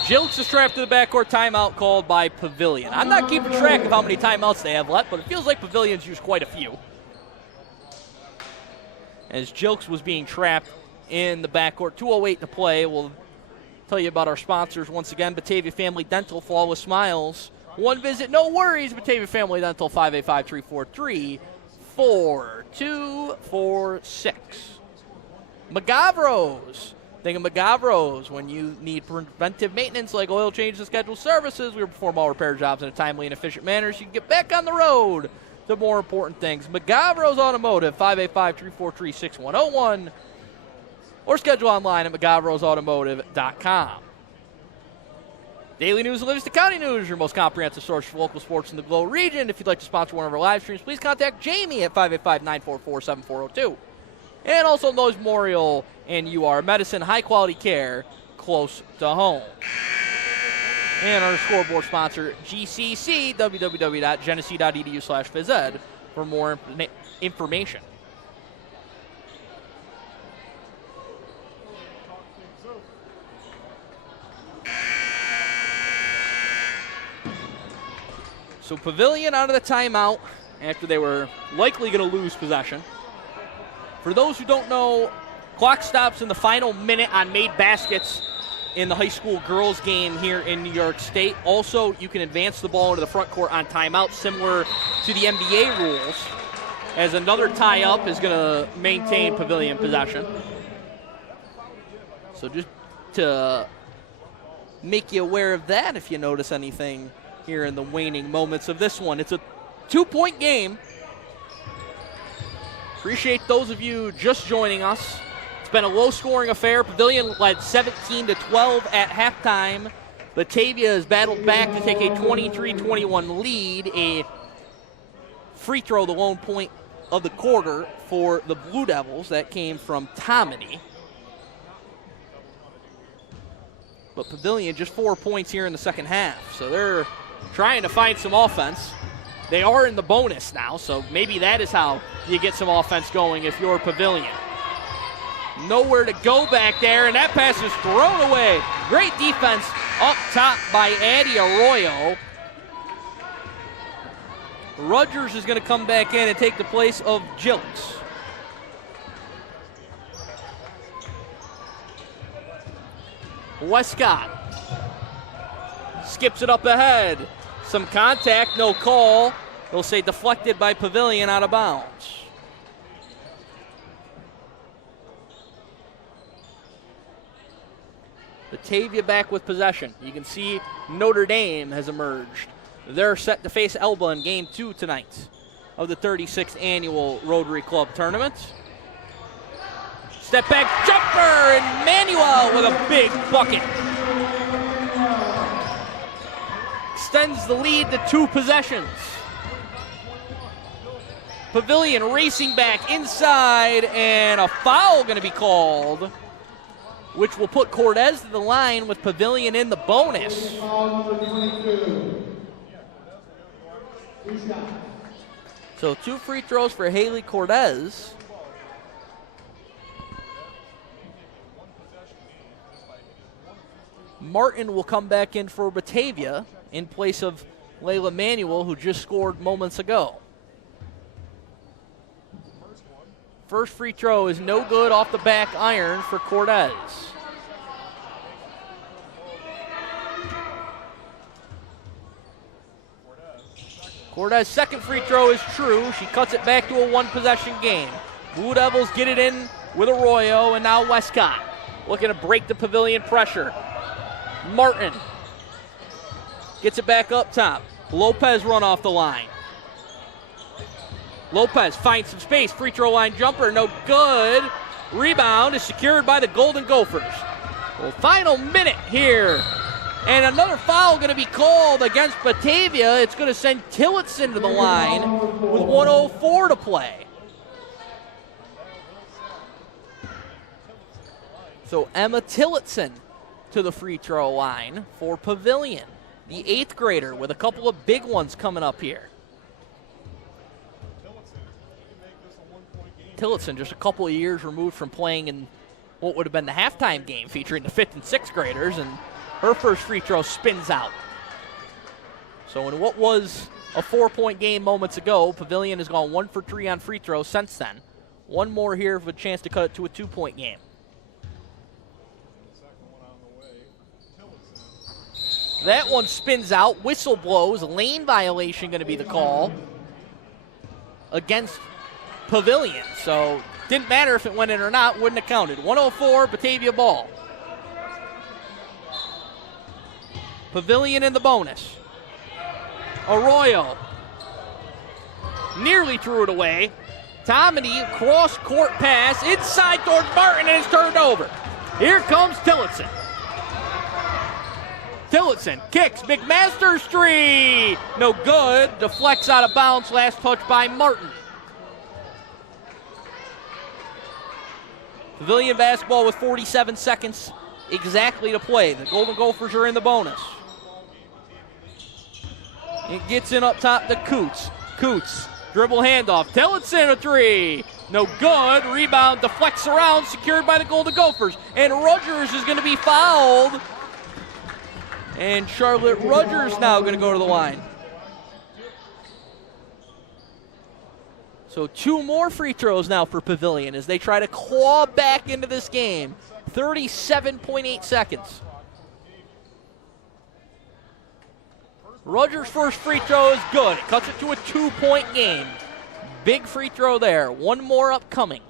Jilks is trapped to the backcourt. Timeout called by Pavilion. I'm not keeping track of how many timeouts they have left, but it feels like Pavilion's used quite a few. As Jilks was being trapped in the backcourt. 2:08 to play. We'll tell you about our sponsors once again. Batavia Family Dental, flawless smiles. One visit, no worries. Batavia Family Dental, 585-343-4246. McGavro's. Think of McGavro's when you need preventive maintenance like oil changes and scheduled services. We perform all repair jobs in a timely and efficient manner so you can get back on the road to more important things. McGavro's Automotive, 585-343-6101. Or schedule online at McGavrosAutomotive.com. Daily News and Livingston County News, your most comprehensive source for local sports in the Glow region. If you'd like to sponsor one of our live streams, please contact Jamie at 585-944-7402. And also Lowe's Memorial and UR Medicine, high-quality care close to home. And our scoreboard sponsor, GCC, www.genesee.edu/phys ed for more information. So Pavilion out of the timeout after they were likely going to lose possession. For those who don't know, clock stops in the final minute on made baskets in the high school girls game here in New York State. Also, you can advance the ball into the front court on timeout, similar to the NBA rules, as another tie-up is going to maintain Pavilion possession. So just to make you aware of that if you notice anything here in the waning moments of this one. It's a 2-point game. Appreciate those of you just joining us. It's been a low-scoring affair. Pavilion led 17-12 at halftime. Batavia has battled back to take a 23-21 lead. A free throw, the lone point of the quarter for the Blue Devils. That came from Tomedy. But Pavilion just 4 points here in the second half. So they're trying to find some offense. They are in the bonus now, so maybe that is how you get some offense going if you're Pavilion. Nowhere to go back there, and that pass is thrown away. Great defense up top by Addie Arroyo. Rogers is going to come back in and take the place of Jilks. Westcott skips it up ahead. Some contact, no call. They'll say deflected by Pavilion, out of bounds. Batavia back with possession. You can see Notre Dame has emerged. They're set to face Elba in Game 2 tonight of the 36th Annual Rotary Club Tournament. Step back jumper, and Manuel with a big bucket. Extends the lead to 2 possessions. Pavilion racing back inside, and a foul going to be called, which will put Cortez to the line with Pavilion in the bonus. So 2 free throws for Haley Cortez. Martin will come back in for Batavia in place of Layla Manuel, who just scored moments ago. First free throw is no good off the back iron for Cortez. Cortez's second free throw is true. She cuts it back to a 1-possession game. Blue Devils get it in with Arroyo, and now Westcott looking to break the Pavilion pressure. Martin gets it back up top. Lopez run off the line. Lopez finds some space. Free throw line jumper, no good. Rebound is secured by the Golden Gophers. Well, final minute here. And another foul going to be called against Batavia. It's going to send Tillotson to the line with 1:04 to play. So Emma Tillotson to the free throw line for Pavilion, the 8th grader, with a couple of big ones coming up here. Tillotson just a couple of years removed from playing in what would have been the halftime game featuring the 5th and 6th graders, and her first free throw spins out. So in what was a 4-point game moments ago, Pavilion has gone 1 for 3 on free throws since then. One more here with a chance to cut it to a 2-point game. That one spins out. Whistle blows. Lane violation going to be the call against Pavilion. So didn't matter if it went in or not. Wouldn't have counted. 1:04, Batavia ball. Pavilion in the bonus. Arroyo nearly threw it away. Tomedy, cross-court pass inside toward Martin, and it's turned over. Here comes Tillotson. Tillotson kicks. McMaster's three. No good. Deflects out of bounds. Last touch by Martin. Pavilion basketball with 47 seconds exactly to play. The Golden Gophers are in the bonus. It gets in up top to Coots. Coots, dribble handoff. Tillotson a three. No good. Rebound deflects around, secured by the Golden Gophers. And Rogers is going to be fouled. And Charlotte Rogers now going to go to the line. So 2 more free throws now for Pavilion as they try to claw back into this game. 37.8 seconds. Rogers' first free throw is good. It cuts it to a 2-point game. Big free throw there. 1 more upcoming.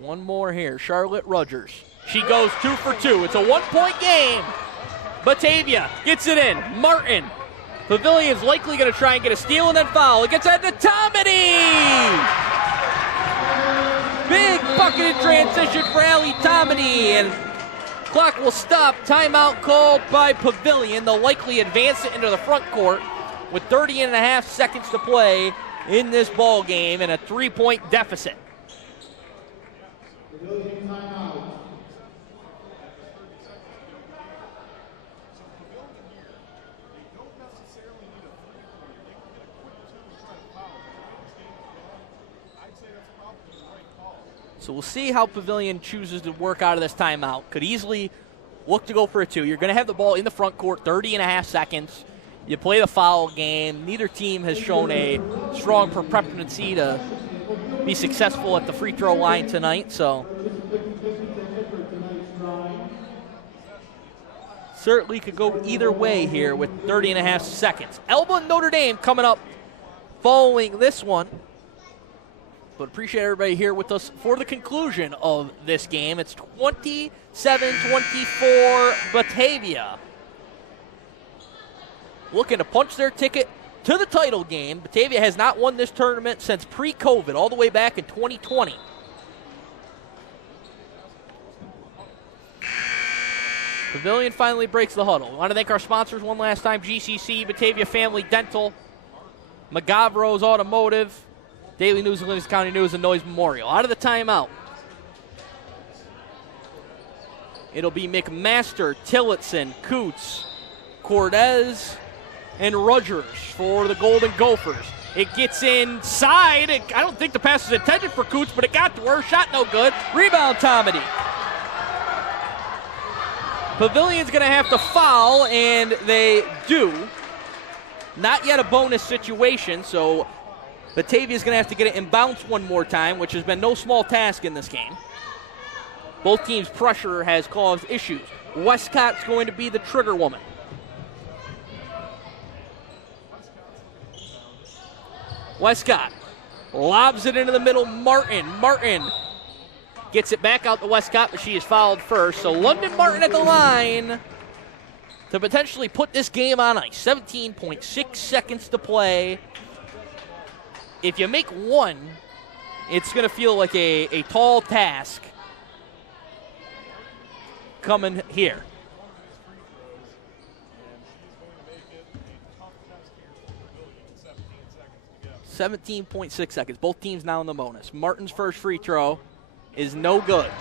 One more here. Charlotte Rogers. She goes 2 for 2. It's a 1-point game. Batavia gets it in. Martin. Pavilion's likely going to try and get a steal and then foul. It gets out to Tomedy. Big bucket in transition for Ali Tomedy, and clock will stop. Timeout called by Pavilion. They'll likely advance it into the front court with 30.5 seconds to play in this ball game and a 3-point deficit. Pavilion timeout. So we'll see how Pavilion chooses to work out of this timeout. Could easily look to go for a 2. You're going to have the ball in the front court, 30.5 seconds. You play the foul game. Neither team has shown a strong propensity to be successful at the free throw line tonight. So certainly could go either way here with 30.5 seconds. Elba and Notre Dame coming up following this one. But appreciate everybody here with us for the conclusion of this game. It's 27-24 Batavia. Looking to punch their ticket to the title game. Batavia has not won this tournament since pre-COVID, all the way back in 2020. Pavilion finally breaks the huddle. I want to thank our sponsors one last time. GCC, Batavia Family Dental, McGavro's Automotive, Daily News of Livingston County News, and Noise Memorial. Out of the timeout, it'll be McMaster, Tillotson, Coots, Cortez, and Rogers for the Golden Gophers. It gets inside. I don't think the pass was intended for Coots, but it got to her. Shot no good. Rebound, Tomedy. Pavilion's going to have to foul, and they do. Not yet a bonus situation, so Batavia's going to have to get it in bounce one more time, which has been no small task in this game. Both teams' pressure has caused issues. Westcott's going to be the trigger woman. Westcott lobs it into the middle. Martin gets it back out to Westcott, but she is fouled first. So London Martin at the line to potentially put this game on ice. 17.6 seconds to play. If you make one, it's going to feel like a tall task coming here. 17.6 seconds. Both teams now in the bonus. Martin's first free throw is no good.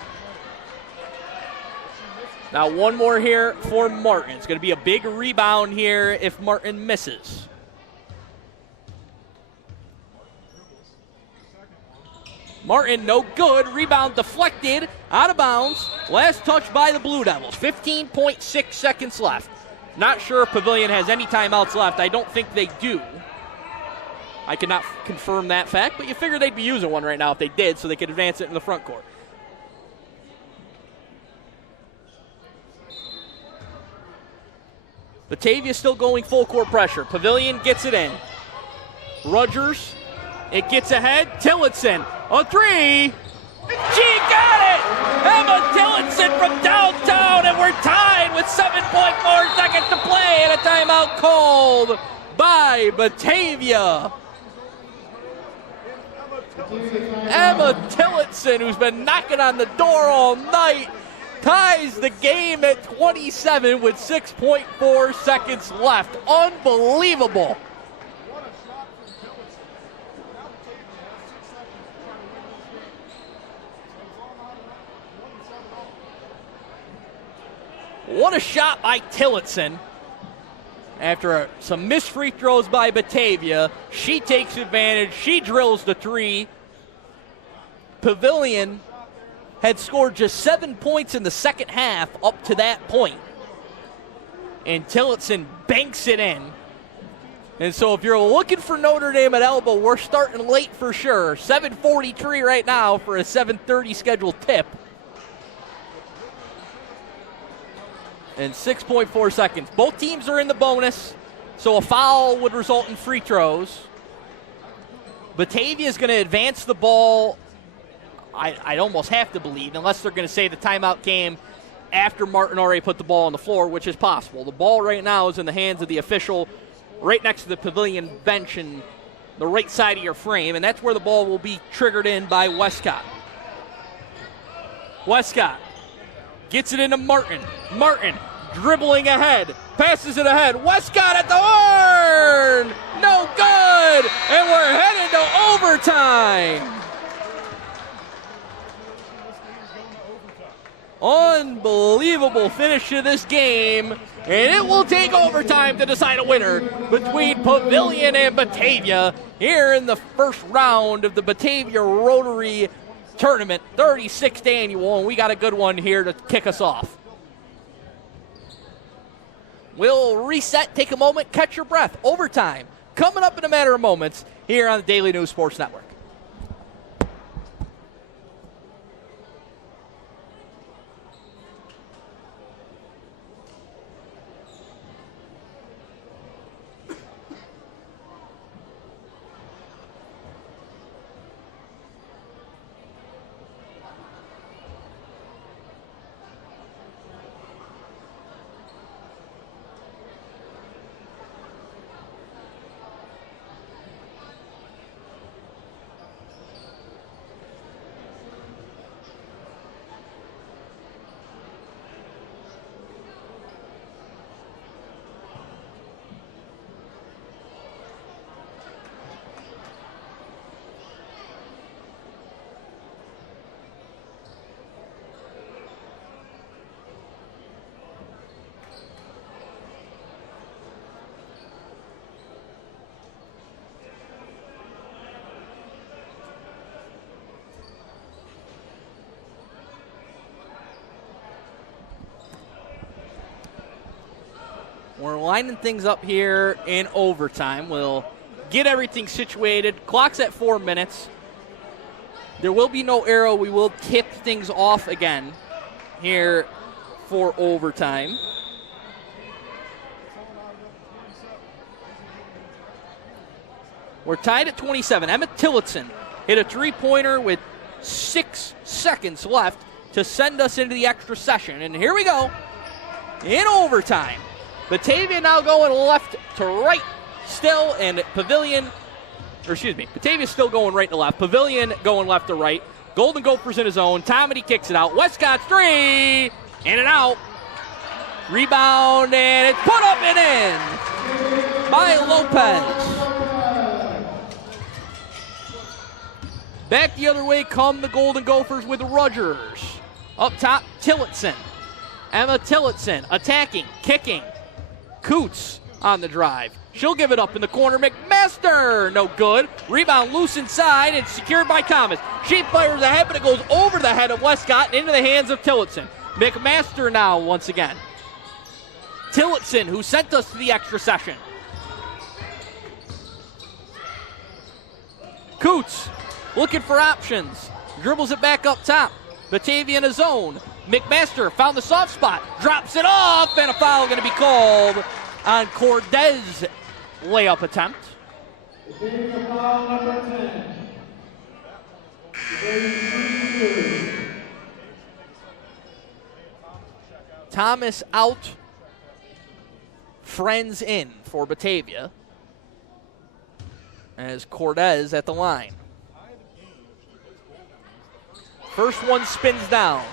Now one more here for Martin. It's going to be a big rebound here if Martin misses. Martin, no good. Rebound deflected, out of bounds. Last touch by the Blue Devils. 15.6 seconds left. Not sure if Pavilion has any timeouts left. I don't think they do. I cannot confirm that fact, but you figure they'd be using one right now if they did, so they could advance it in the front court. Batavia still going full court pressure. Pavilion gets it in. Rogers, it gets ahead. Tillotson, a three. She got it! Emma Tillotson from downtown, and we're tied with 7.4 seconds to play, and a timeout called by Batavia. Emma Tillotson, who's been knocking on the door all night, ties the game at 27 with 6.4 seconds left. Unbelievable. What a shot by Tillotson. After some missed free throws by Batavia, she takes advantage. She drills the three. Pavilion had scored just 7 points in the second half up to that point. and Tillotson banks it in. And so if you're looking for Notre Dame at elbow, we're starting late for sure. 7:43 right now for a 7:30 scheduled tip. And 6.4 seconds. Both teams are in the bonus, so a foul would result in free throws. Batavia is going to advance the ball, I'd almost have to believe, unless they're going to say the timeout came after Martin already put the ball on the floor, which is possible. The ball right now is in the hands of the official right next to the Pavilion bench and the right side of your frame, and that's where the ball will be triggered in by Westcott. Westcott gets it into Martin. Martin dribbling ahead, passes it ahead. Westcott at the horn! No good! And we're headed to overtime. Unbelievable finish to this game, and it will take overtime to decide a winner between Pavilion and Batavia here in the first round of the Batavia Rotary Tournament, 36th annual, and we got a good one here to kick us off. We'll reset, take a moment, catch your breath. Overtime coming up in a matter of moments here on the Daily News Sports Network. We're lining things up here in overtime. We'll get everything situated. Clock's at 4 minutes. There will be no arrow. We will tip things off again here for overtime. We're tied at 27. Emma Tillotson hit a three-pointer with 6 seconds left to send us into the extra session. And here we go in overtime. Batavia now going left to right still, and Batavia still going right to left. Pavilion going left to right. Golden Gophers in his own. Tomedy kicks it out. Westcott's three, in and out. Rebound, and it's put up and in by Lopez. Back the other way come the Golden Gophers with Rogers. Up top, Tillotson. Emma Tillotson attacking, kicking. Coots on the drive. She'll give it up in the corner. McMaster, no good. Rebound loose inside and secured by Thomas. She fires ahead, but it goes over the head of Westcott and into the hands of Tillotson. McMaster now once again. Tillotson, who sent us to the extra session. Coots looking for options. Dribbles it back up top. Batavia in a zone. McMaster found the soft spot, drops it off, and a foul going to be called on Cordes' layup attempt. Foul number 10. Thomas out, Friends in for Batavia, as Cordes at the line. First one spins down.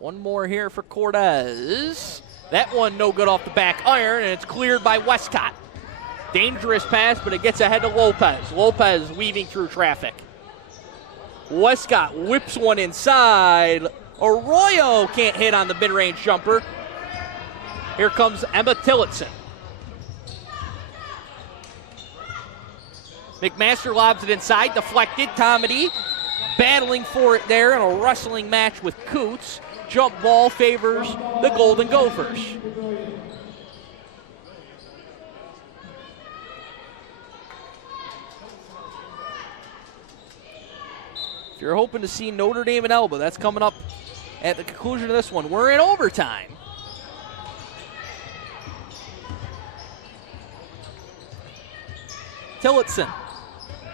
One more here for Cordes. That one no good off the back iron, and it's cleared by Westcott. Dangerous pass, but it gets ahead to Lopez. Lopez weaving through traffic. Westcott whips one inside. Arroyo can't hit on the mid-range jumper. Here comes Emma Tillotson. McMaster lobs it inside, deflected. Tomedy battling for it there in a wrestling match with Coots. Jump ball favors the Golden Gophers. If you're hoping to see Notre Dame and Elba, that's coming up at the conclusion of this one. We're in overtime. Tillotson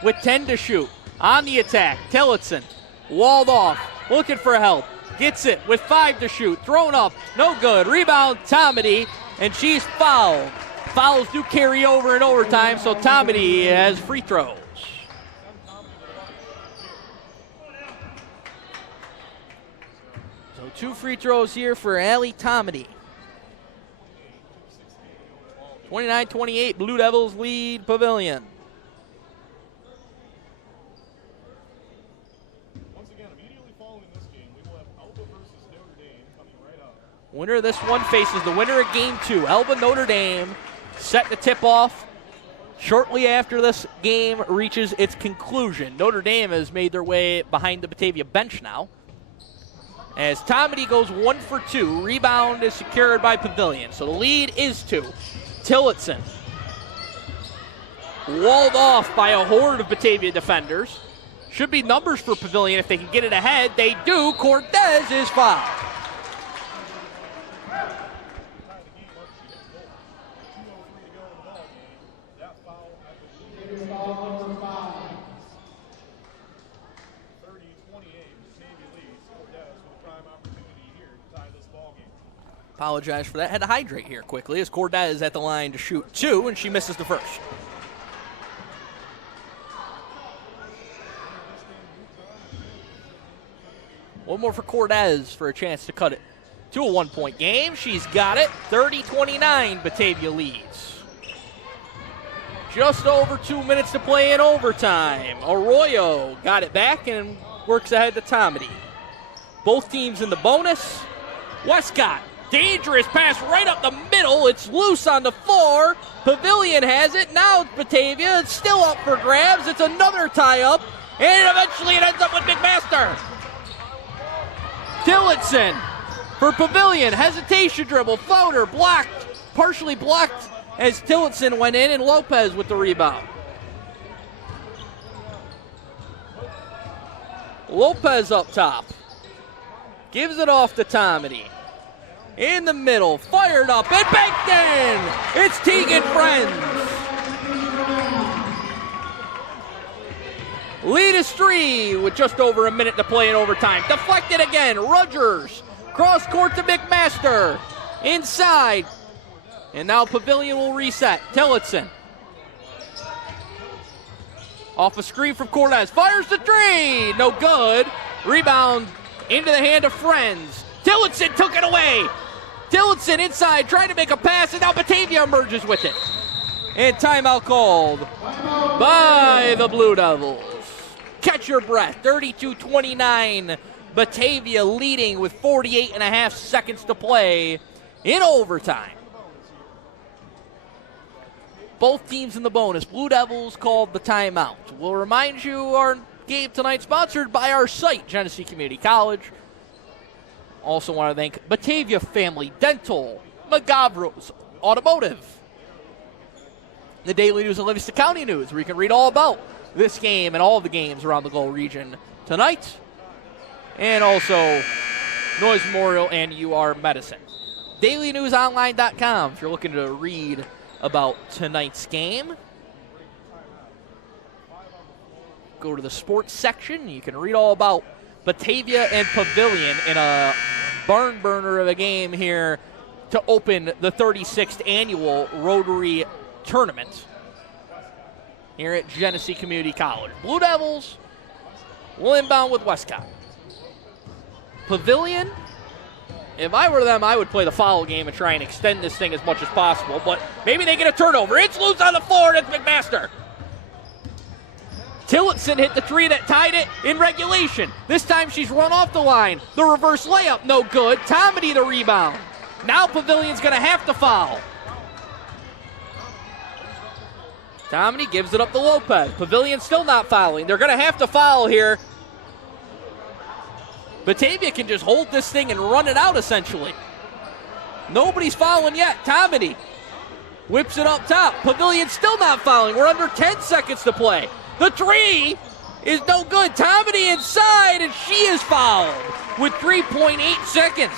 with 10 to shoot. On the attack, Tillotson walled off, looking for help. Gets it with 5 to shoot. Thrown up, no good. Rebound, Tomedy, and she's fouled. Fouls do carry over in overtime, so Tomedy has free throws. So 2 free throws here for Allie Tomedy. 29-28, Blue Devils lead Pavilion. Once again, immediately following this game, we will have Elba versus Notre Dame coming right up. Winner of this one faces the winner of Game 2. Elba Notre Dame set to tip off shortly after this game reaches its conclusion. Notre Dame has made their way behind the Batavia bench now, as Tomedy goes 1 for 2. Rebound is secured by Pavilion, so the lead is 2. Tillotson walled off by a horde of Batavia defenders. Should be numbers for Pavilion if they can get it ahead. They do. Cortez is fouled. Apologize for that. Had to hydrate here quickly as Cortez is at the line to shoot 2, and she misses the first. One more for Cortez for a chance to cut it to a 1-point game. She's got it. 30-29, Batavia leads. Just over 2 minutes to play in overtime. Arroyo got it back and works ahead to Tomedy. Both teams in the bonus. Westcott. Dangerous pass right up the middle. It's loose on the floor. Pavilion has it. Now it's Batavia. It's still up for grabs. It's another tie-up. And eventually it ends up with McMaster. Tillotson for Pavilion. Hesitation dribble. Floater blocked. Partially blocked as Tillotson went in, and Lopez with the rebound. Lopez up top. Gives it off to Tomedy. In the middle, fired up, and banked in! It's Teagan Friends. Lead is 3 with just over a minute to play in overtime. Deflected again, Rogers. Cross court to McMaster. Inside. And now Pavilion will reset. Tillotson. Off a screen from Cortez. Fires the 3. No good. Rebound into the hand of Friends. Tillotson took it away. Tillotson inside, trying to make a pass, and now Batavia emerges with it. And timeout called by the Blue Devils. Catch your breath. 32-29. Batavia leading with 48.5 seconds to play in overtime. Both teams in the bonus. Blue Devils called the timeout. We'll remind you our game tonight sponsored by our site, Genesee Community College. Also want to thank Batavia Family Dental, Magavros Automotive, the Daily News and Livingston County News, where you can read all about this game and all of the games around the Gull region tonight, and also Noise Memorial and UR Medicine. DailyNewsOnline.com if you're looking to read about tonight's game. Go to the sports section. You can read all about Batavia and Pavilion in a barn burner of a game here to open the 36th annual Rotary Tournament here at Genesee Community College. Blue Devils will inbound with Westcott. Pavilion, if I were them, I would play the foul game and try and extend this thing as much as possible, but maybe they get a turnover. It's loose on the floor, and it's McMaster. Tillotson hit the 3 that tied it in regulation. This time she's run off the line. The reverse layup, no good. Tomedy the rebound. Now Pavilion's going to have to foul. Tomedy gives it up to Lopez. Pavilion still not fouling. They're going to have to foul here. Batavia can just hold this thing and run it out, essentially. Nobody's fouling yet. Tomedy whips it up top. Pavilion still not fouling. We're under 10 seconds to play. The three is no good. Tomedy inside, and she is fouled with 3.8 seconds.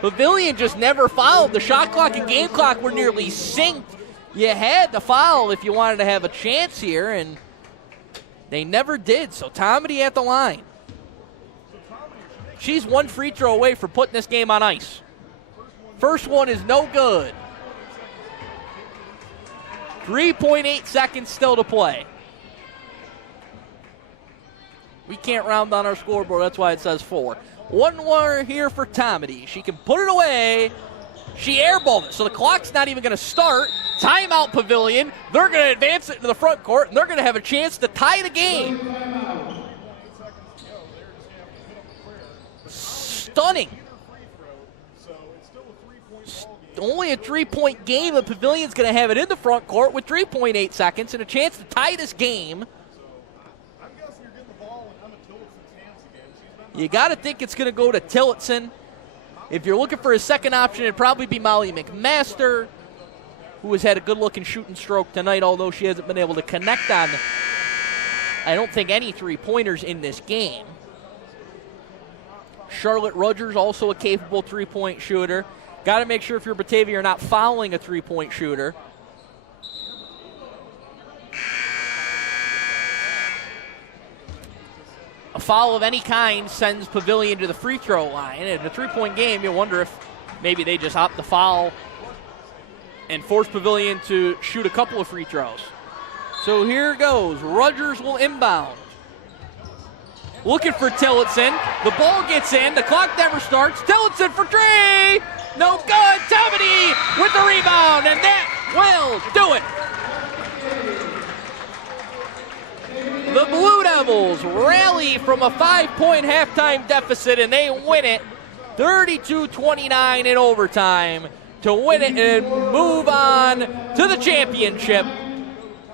Pavilion just never fouled. The shot clock and game clock were nearly synced. You had to foul if you wanted to have a chance here, and they never did. So Tomedy at the line. She's one free throw away from putting this game on ice. First one is no good. 3.8 seconds still to play. We can't round on our scoreboard. That's why it says 4. One more here for Tomedy. She can put it away. She airballed it, so the clock's not even going to start. Timeout Pavilion. They're going to advance it to the front court, and they're going to have a chance to tie the game. Stunning. Only a 3-point game. The Pavilion's going to have it in the front court with 3.8 seconds and a chance to tie this game. You got to think it's going to go to Tillotson. If you're looking for his second option, it'd probably be Molly McMaster, who has had a good-looking shooting stroke tonight, although she hasn't been able to connect on, I don't think, any three-pointers in this game. Charlotte Rogers, also a capable three-point shooter. Got to make sure if you're Batavia, you're not fouling a three-point shooter. A foul of any kind sends Pavilion to the free throw line. In a three-point game, you wonder if maybe they just opt the foul and force Pavilion to shoot a couple of free throws. So here goes. Rogers will inbound. Looking for Tillotson. The ball gets in. The clock never starts. Tillotson for three. No good. Tomedy with the rebound, and that will do it. The Blue Devils rally from a 5-point halftime deficit, and they win it 32-29 in overtime to win it and move on to the championship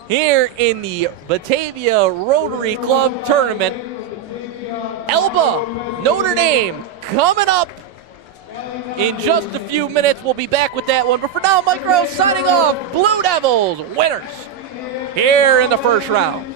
here in the Batavia Rotary Club tournament. Elba, Notre Dame, coming up in just a few minutes. We'll be back with that one. But for now, Mike Rose signing off. Blue Devils winners here in the first round.